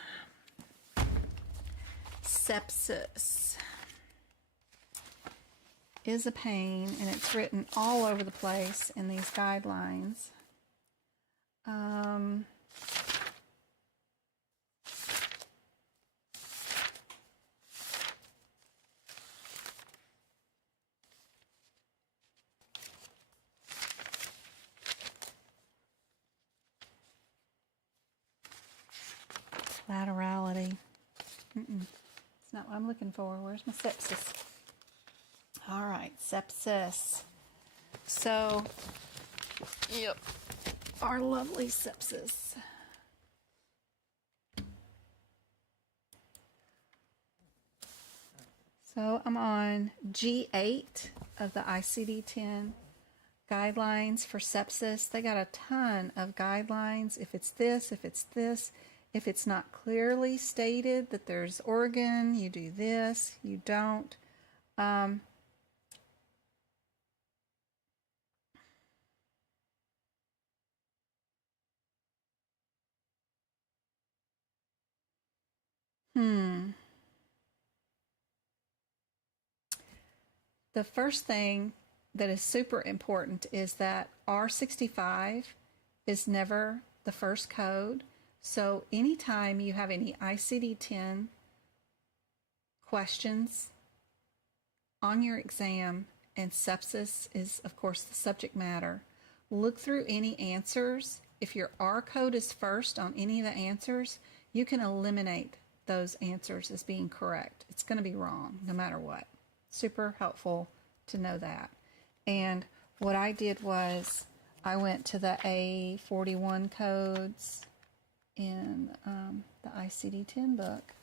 sepsis is a pain, and it's written all over the place in these guidelines. Laterality. It's not what I'm looking for. Where's my sepsis? All right, sepsis. So, yep, our lovely sepsis. So I'm on G8 of the ICD-10 guidelines for sepsis. They got a ton of guidelines. If it's this, if it's this, if it's not clearly stated that there's organ, you do this, you don't. The first thing that is super important is that R65 is never the first code. So anytime you have any ICD-10 questions on your exam, and sepsis is, of course, the subject matter, look through any answers. If your R code is first on any of the answers, you can eliminate those answers as being correct. It's going to be wrong no matter what. Super helpful to know that. And what I did was I went to the A41 codes in the ICD-10 book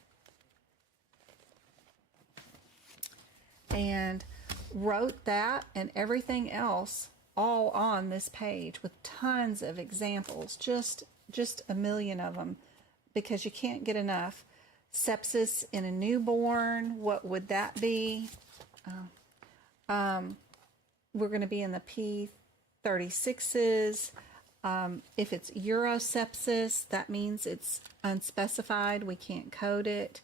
and wrote that and everything else all on this page with tons of examples, just a million of them, because you can't get enough. Sepsis in a newborn, what would that be? We're going to be in the P36s. If it's urosepsis, that means it's unspecified. We can't code it.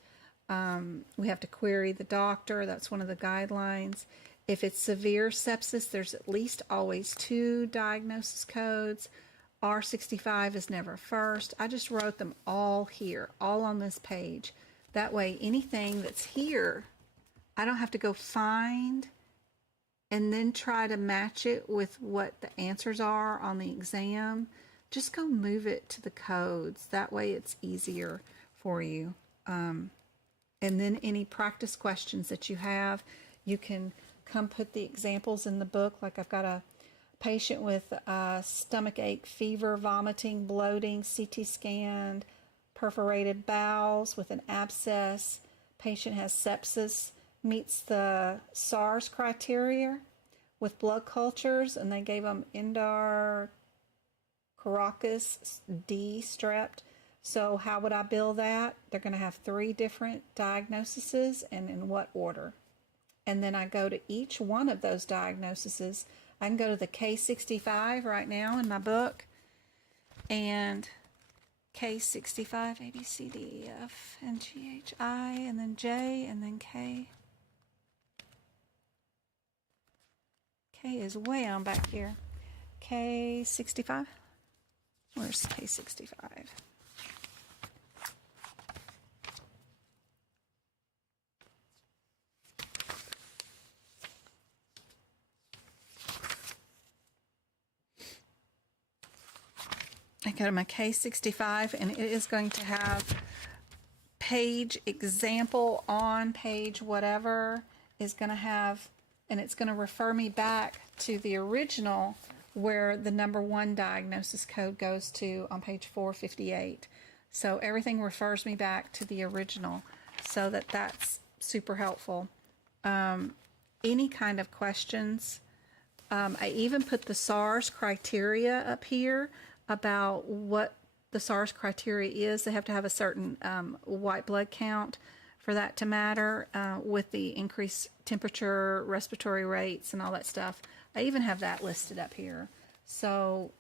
We have to query the doctor. That's one of the guidelines. If it's severe sepsis, there's at least always 2 diagnosis codes. R65 is never first. I just wrote them all here, all on this page. That way, anything that's here, I don't have to go find and then try to match it with what the answers are on the exam. Just go move it to the codes. That way it's easier for you. And then any practice questions that you have, you can come put the examples in the book. Like I've got a patient with stomach ache, fever, vomiting, bloating, CT scanned, perforated bowels with an abscess. Patient has sepsis, meets the SARS criteria with blood cultures, and they gave them Endocarditis D strep. So how would I bill that? They're going to have 3 different diagnoses, and in what order. And then I go to each one of those diagnoses. I can go to the K65 right now in my book, and K65, A, B, C, D, E, F, and G, H, I, and then J, and then K. K is way on back here. K65. Where's K65? I go to my K65, and it is going to have page example on page whatever is going to have, and it's going to refer me back to the original where the number 1 diagnosis code goes to on page 458. So everything refers me back to the original, so that's super helpful. Any kind of questions. I even put the SARS criteria up here about what the SARS criteria is. They have to have a certain white blood count for that to matter with the increased temperature, respiratory rates, and all that stuff. I even have that listed up here. So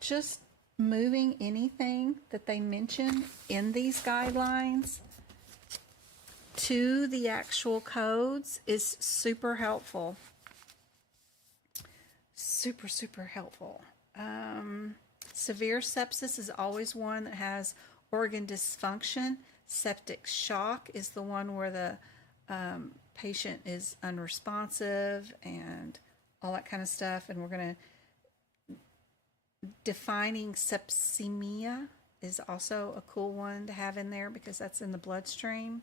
just moving anything that they mention in these guidelines to the actual codes is super helpful. Super, super helpful. Severe sepsis is always one that has organ dysfunction. Septic shock is the one where the patient is unresponsive and all that kind of stuff. And we're going to, defining sepsemia is also a cool one to have in there because that's in the bloodstream.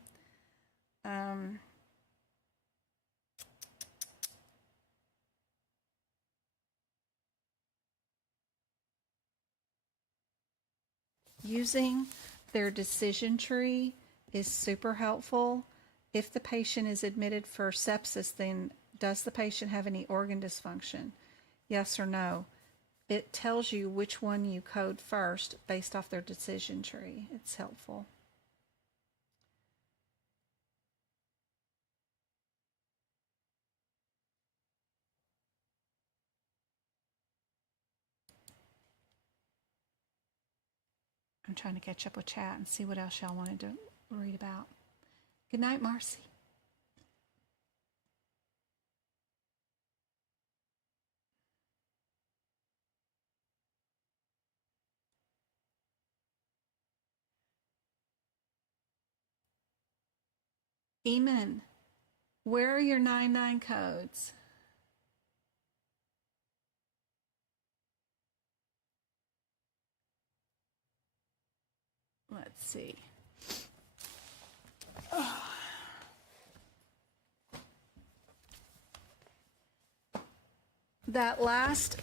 Using their decision tree is super helpful. If the patient is admitted for sepsis, then does the patient have any organ dysfunction? Yes or no? It tells you which one you code first based off their decision tree. It's helpful. I'm trying to catch up with chat and see what else y'all wanted to read about. Good night, Marcy. Eamon, where are your 99 codes? Let's see. That last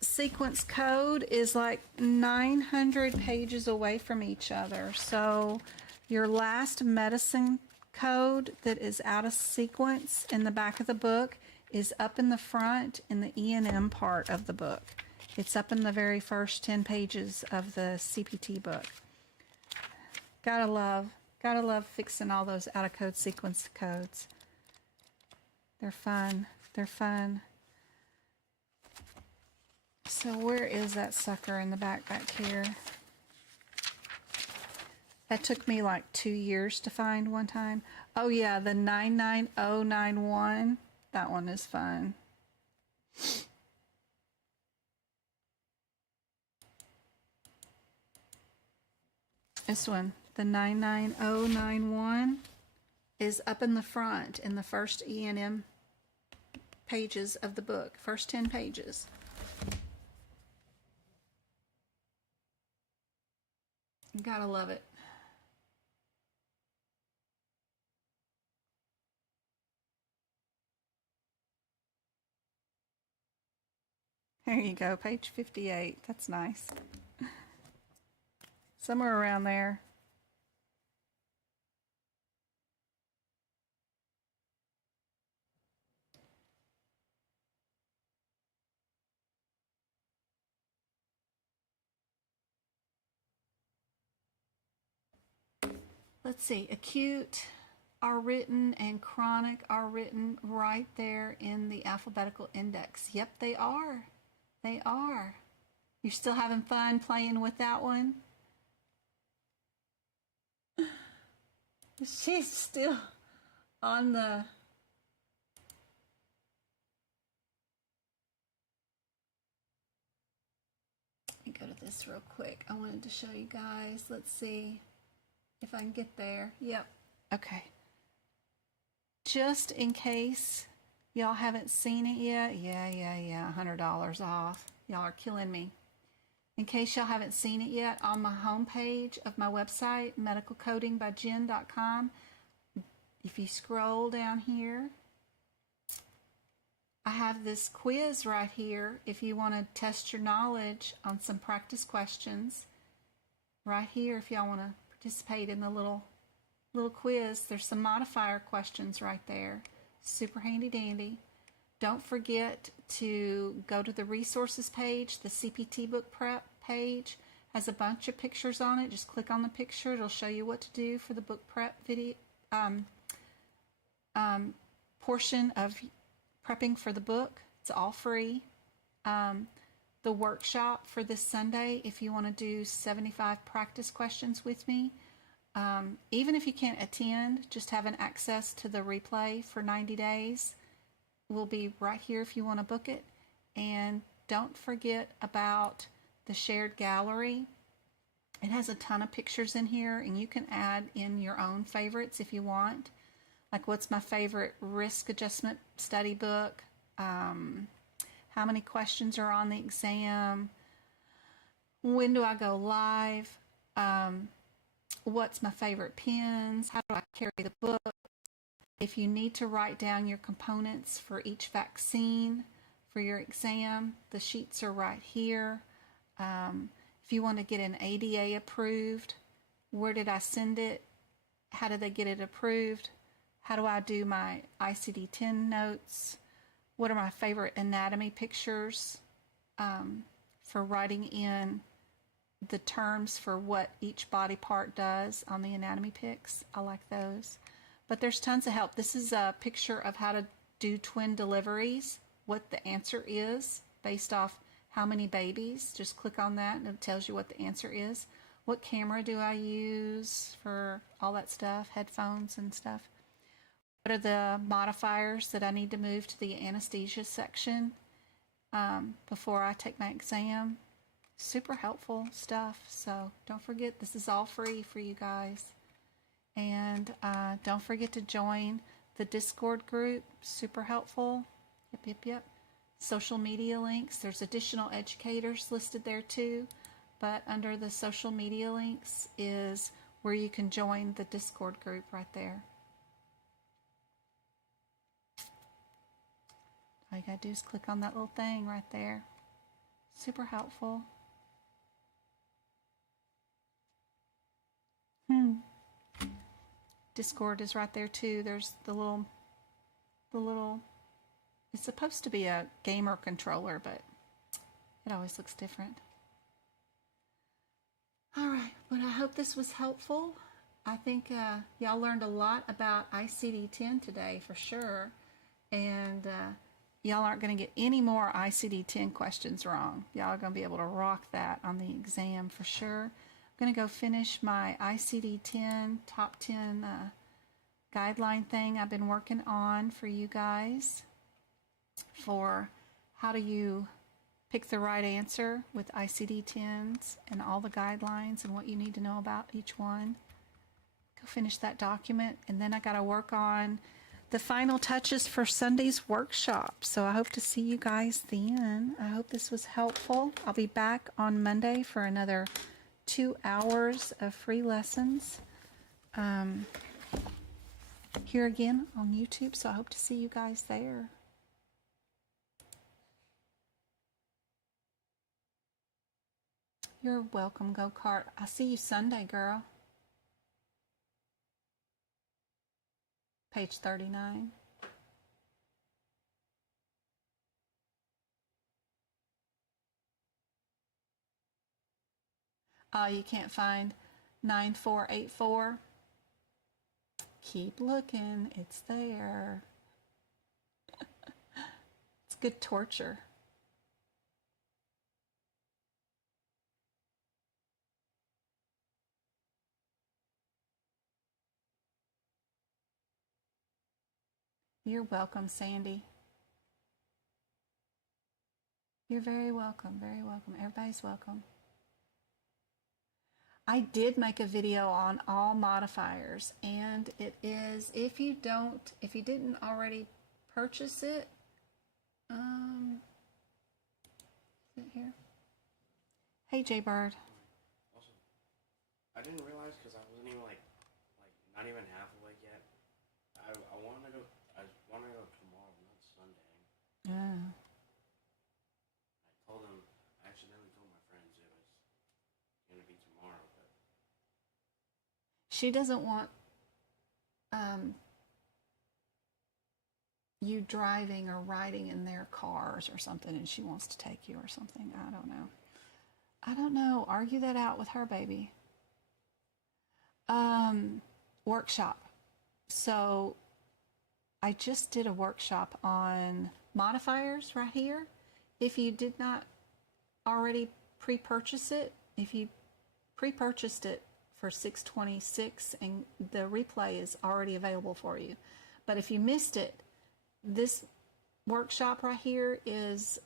sequence code is like 900 pages away from each other. So your last medicine code that is out of sequence in the back of the book is up in the front in the E&M part of the book. It's up in the very first 10 pages of the CPT book. Gotta love fixing all those out of code sequence codes. They're fun. They're fun. So where is that sucker in the back here? That took me like 2 years to find one time. Oh yeah, the 99091. That one is fun. This one, the 99091, is up in the front in the first E&M pages of the book, first 10 pages. You gotta love it. There you go, page 58. That's nice. Somewhere around there. Let's see, acute are written and chronic are written right there in the alphabetical index. Yep, they are. They are. You're still having fun playing with that one? She's still on the... Let me go to this real quick. I wanted to show you guys. Let's see if I can get there. Yep. Okay. Just in case y'all haven't seen it yet. Yeah. $100 off. Y'all are killing me. In case y'all haven't seen it yet, on my homepage of my website, medicalcodingbyjen.com, if you scroll down here, I have this quiz right here if you want to test your knowledge on some practice questions. Right here, if y'all want to participate in the little quiz, there's some modifier questions right there. Super handy dandy. Don't forget to go to the resources page. The CPT book prep page has a bunch of pictures on it. Just click on the picture. It'll show you what to do for the book prep video portion of prepping for the book. It's all free. The workshop for this Sunday, if you want to do 75 practice questions with me, even if you can't attend, just having access to the replay for 90 days will be right here if you want to book it. And don't forget about the shared gallery. It has a ton of pictures in here, and you can add in your own favorites if you want. Like, what's my favorite risk adjustment study book? How many questions are on the exam? When do I go live? What's my favorite pens? How do I carry the book? If you need to write down your components for each vaccine for your exam, the sheets are right here. If you want to get an ADA approved, where did I send it? How did they get it approved? How do I do my ICD-10 notes? What are my favorite anatomy pictures for writing in the terms for what each body part does on the anatomy pics? I like those. But there's tons of help. This is a picture of how to do twin deliveries, what the answer is based off how many babies. Just click on that and it tells you what the answer is. What camera do I use for all that stuff, headphones and stuff? What are the modifiers that I need to move to the anesthesia section before I take my exam? Super helpful stuff. So don't forget, this is all free for you guys. And don't forget to join the Discord group. Super helpful. Yep. Social media links. There's additional educators listed there too. But under the social media links is where you can join the Discord group right there. All you gotta do is click on that little thing right there. Super helpful. Discord is right there too. There's the little, it's supposed to be a gamer controller, but it always looks different. All right, but I hope this was helpful. I think y'all learned a lot about ICD-10 today for sure. And y'all aren't going to get any more ICD-10 questions wrong. Y'all are going to be able to rock that on the exam for sure. I'm going to go finish my ICD-10 top 10 guideline thing I've been working on for you guys for how do you pick the right answer with ICD-10s and all the guidelines and what you need to know about each one. Go finish that document, and then I got to work on the final touches for Sunday's workshop. So I hope to see you guys then. I hope this was helpful. I'll be back on Monday for another 2 hours of free lessons here again on YouTube. So I hope to see you guys there. You're welcome, Go-Kart. I'll see you Sunday, girl. Page 39. You can't find 9484. Keep looking. It's there. It's good torture. You're welcome, Sandy. You're very welcome, very welcome. Everybody's welcome. I did make a video on all modifiers, and it is, if you didn't already purchase it, is it here? Hey, Jay Bird. Awesome. I didn't realize because I wasn't even like not even halfway yet. I want to go. I want to go tomorrow, not Sunday. Yeah. I accidentally told my friends it was gonna be tomorrow, but She doesn't want you driving or riding in their cars or something, and she wants to take you or something. I don't know. Argue that out with her, baby. Workshop. So I just did a workshop on modifiers right here. If you did not already pre-purchase it, if you pre-purchased it for $626 and the replay is already available for you. But if you missed it, this workshop right here is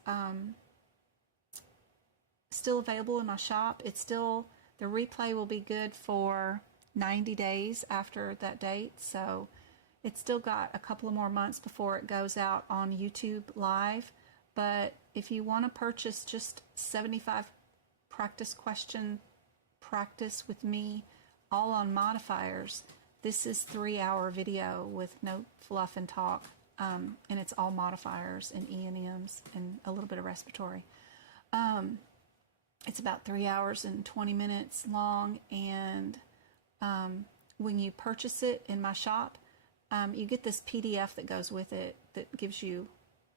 still available in my shop. It's still, the replay will be good for 90 days after that date. So it's still got a couple of more months before it goes out on YouTube Live. But if you want to purchase just 75 practice question practice with me, all on modifiers, this is 3-hour video with no fluff and talk. And it's all modifiers and E&Ms and a little bit of respiratory. It's about 3 hours and 20 minutes long. And when you purchase it in my shop, you get this PDF that goes with it that gives you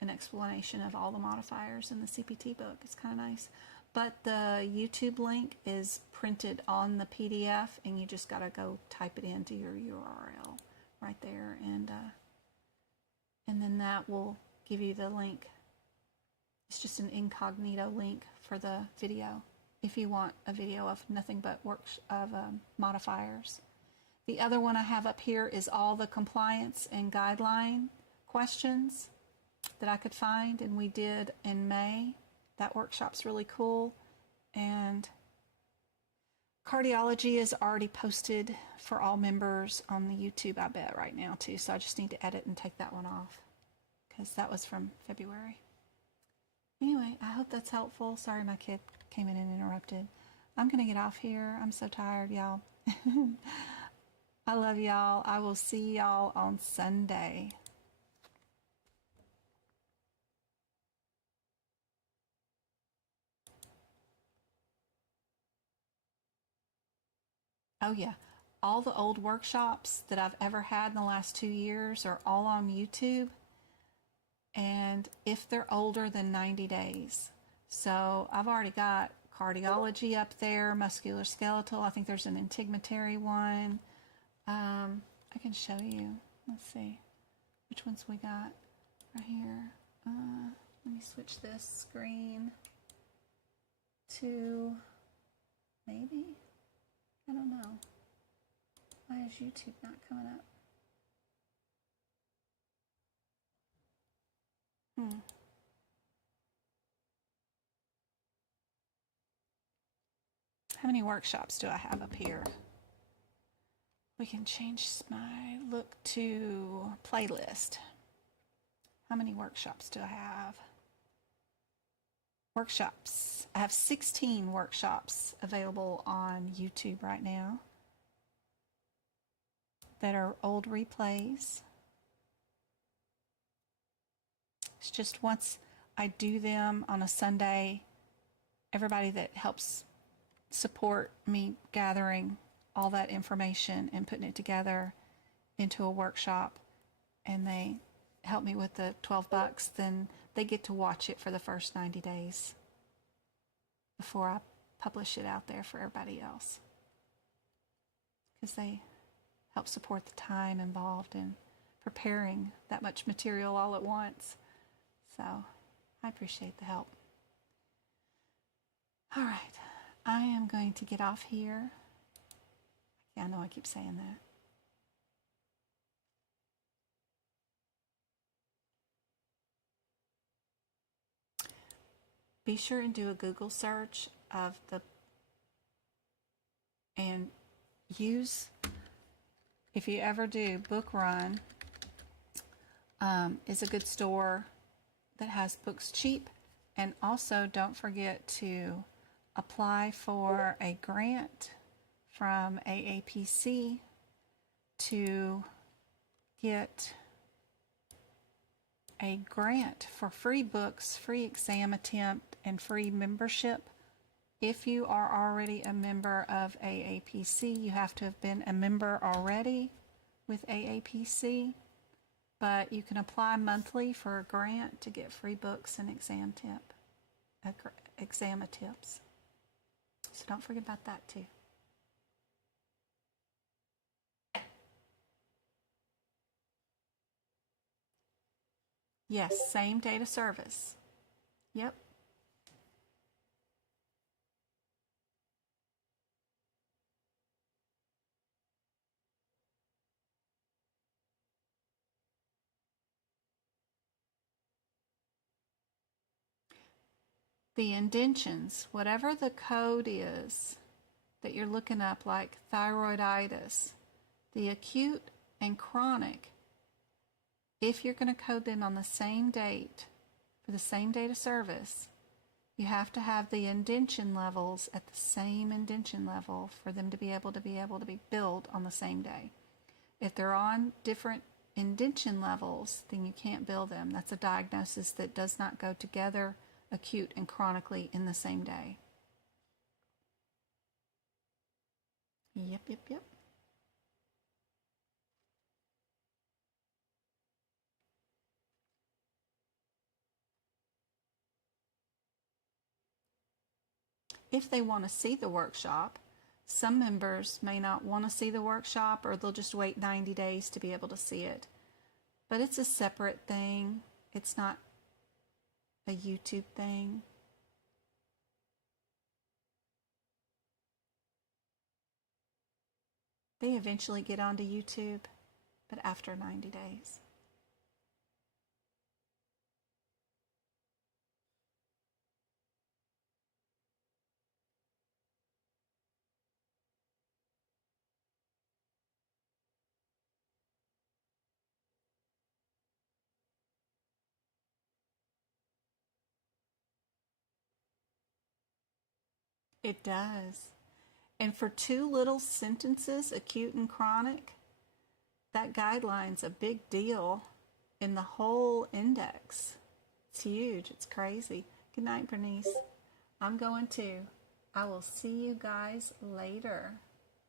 an explanation of all the modifiers in the CPT book. It's kind of nice. But the YouTube link is printed on the PDF, and you just got to go type it into your URL right there. And then that will give you the link. It's just an incognito link for the video if you want a video of nothing but modifiers. The other one I have up here is all the compliance and guideline questions that I could find, and we did in May. That workshop's really cool. And cardiology is already posted for all members on the YouTube, I bet, right now too. So I just need to edit and take that one off because that was from February. Anyway, I hope that's helpful. Sorry my kid came in and interrupted. I'm going to get off here. I'm so tired, y'all. I love y'all. I will see y'all on Sunday. Oh yeah, all the old workshops that I've ever had in the last 2 years are all on YouTube. And if they're older than 90 days. So I've already got cardiology up there, musculoskeletal. I think there's an integumentary one. I can show you. Let's see which ones we got right here. Let me switch this screen to maybe. I don't know. Why is YouTube not coming up? How many workshops do I have up here? We can change my look to playlist. How many workshops do I have? Workshops. I have 16 workshops available on YouTube right now that are old replays. It's just once I do them on a Sunday, everybody that helps support me gathering all that information and putting it together into a workshop, and they help me with the $12, then they get to watch it for the first 90 days before I publish it out there for everybody else, because they help support the time involved in preparing that much material all at once. So I appreciate the help. All right, I am going to get off here. Yeah, I know I keep saying that. Be sure and do a Google search of and use, if you ever do, Book Run is a good store that has books cheap. And also don't forget to apply for a grant from AAPC to get a grant for free books, free exam attempt, and free membership. If you are already a member of AAPC, you have to have been a member already with AAPC, but you can apply monthly for a grant to get free books and exam attempts. So don't forget about that too. Yes, same date of service. Yep. The indentions, whatever the code is that you're looking up, like thyroiditis, the acute and chronic, if you're going to code them on the same date, for the same date of service, you have to have the indention levels at the same indention level for them to be able to be billed on the same day. If they're on different indention levels, then you can't bill them. That's a diagnosis that does not go together, acute and chronically, in the same day. Yep. If they want to see the workshop, some members may not want to see the workshop, or they'll just wait 90 days to be able to see it. But it's a separate thing. It's not a YouTube thing. They eventually get onto YouTube, but after 90 days. It does. And for two little sentences, acute and chronic, that guideline's a big deal in the whole index. It's huge. It's crazy. Good night, Bernice. I'm going to. I will see you guys later.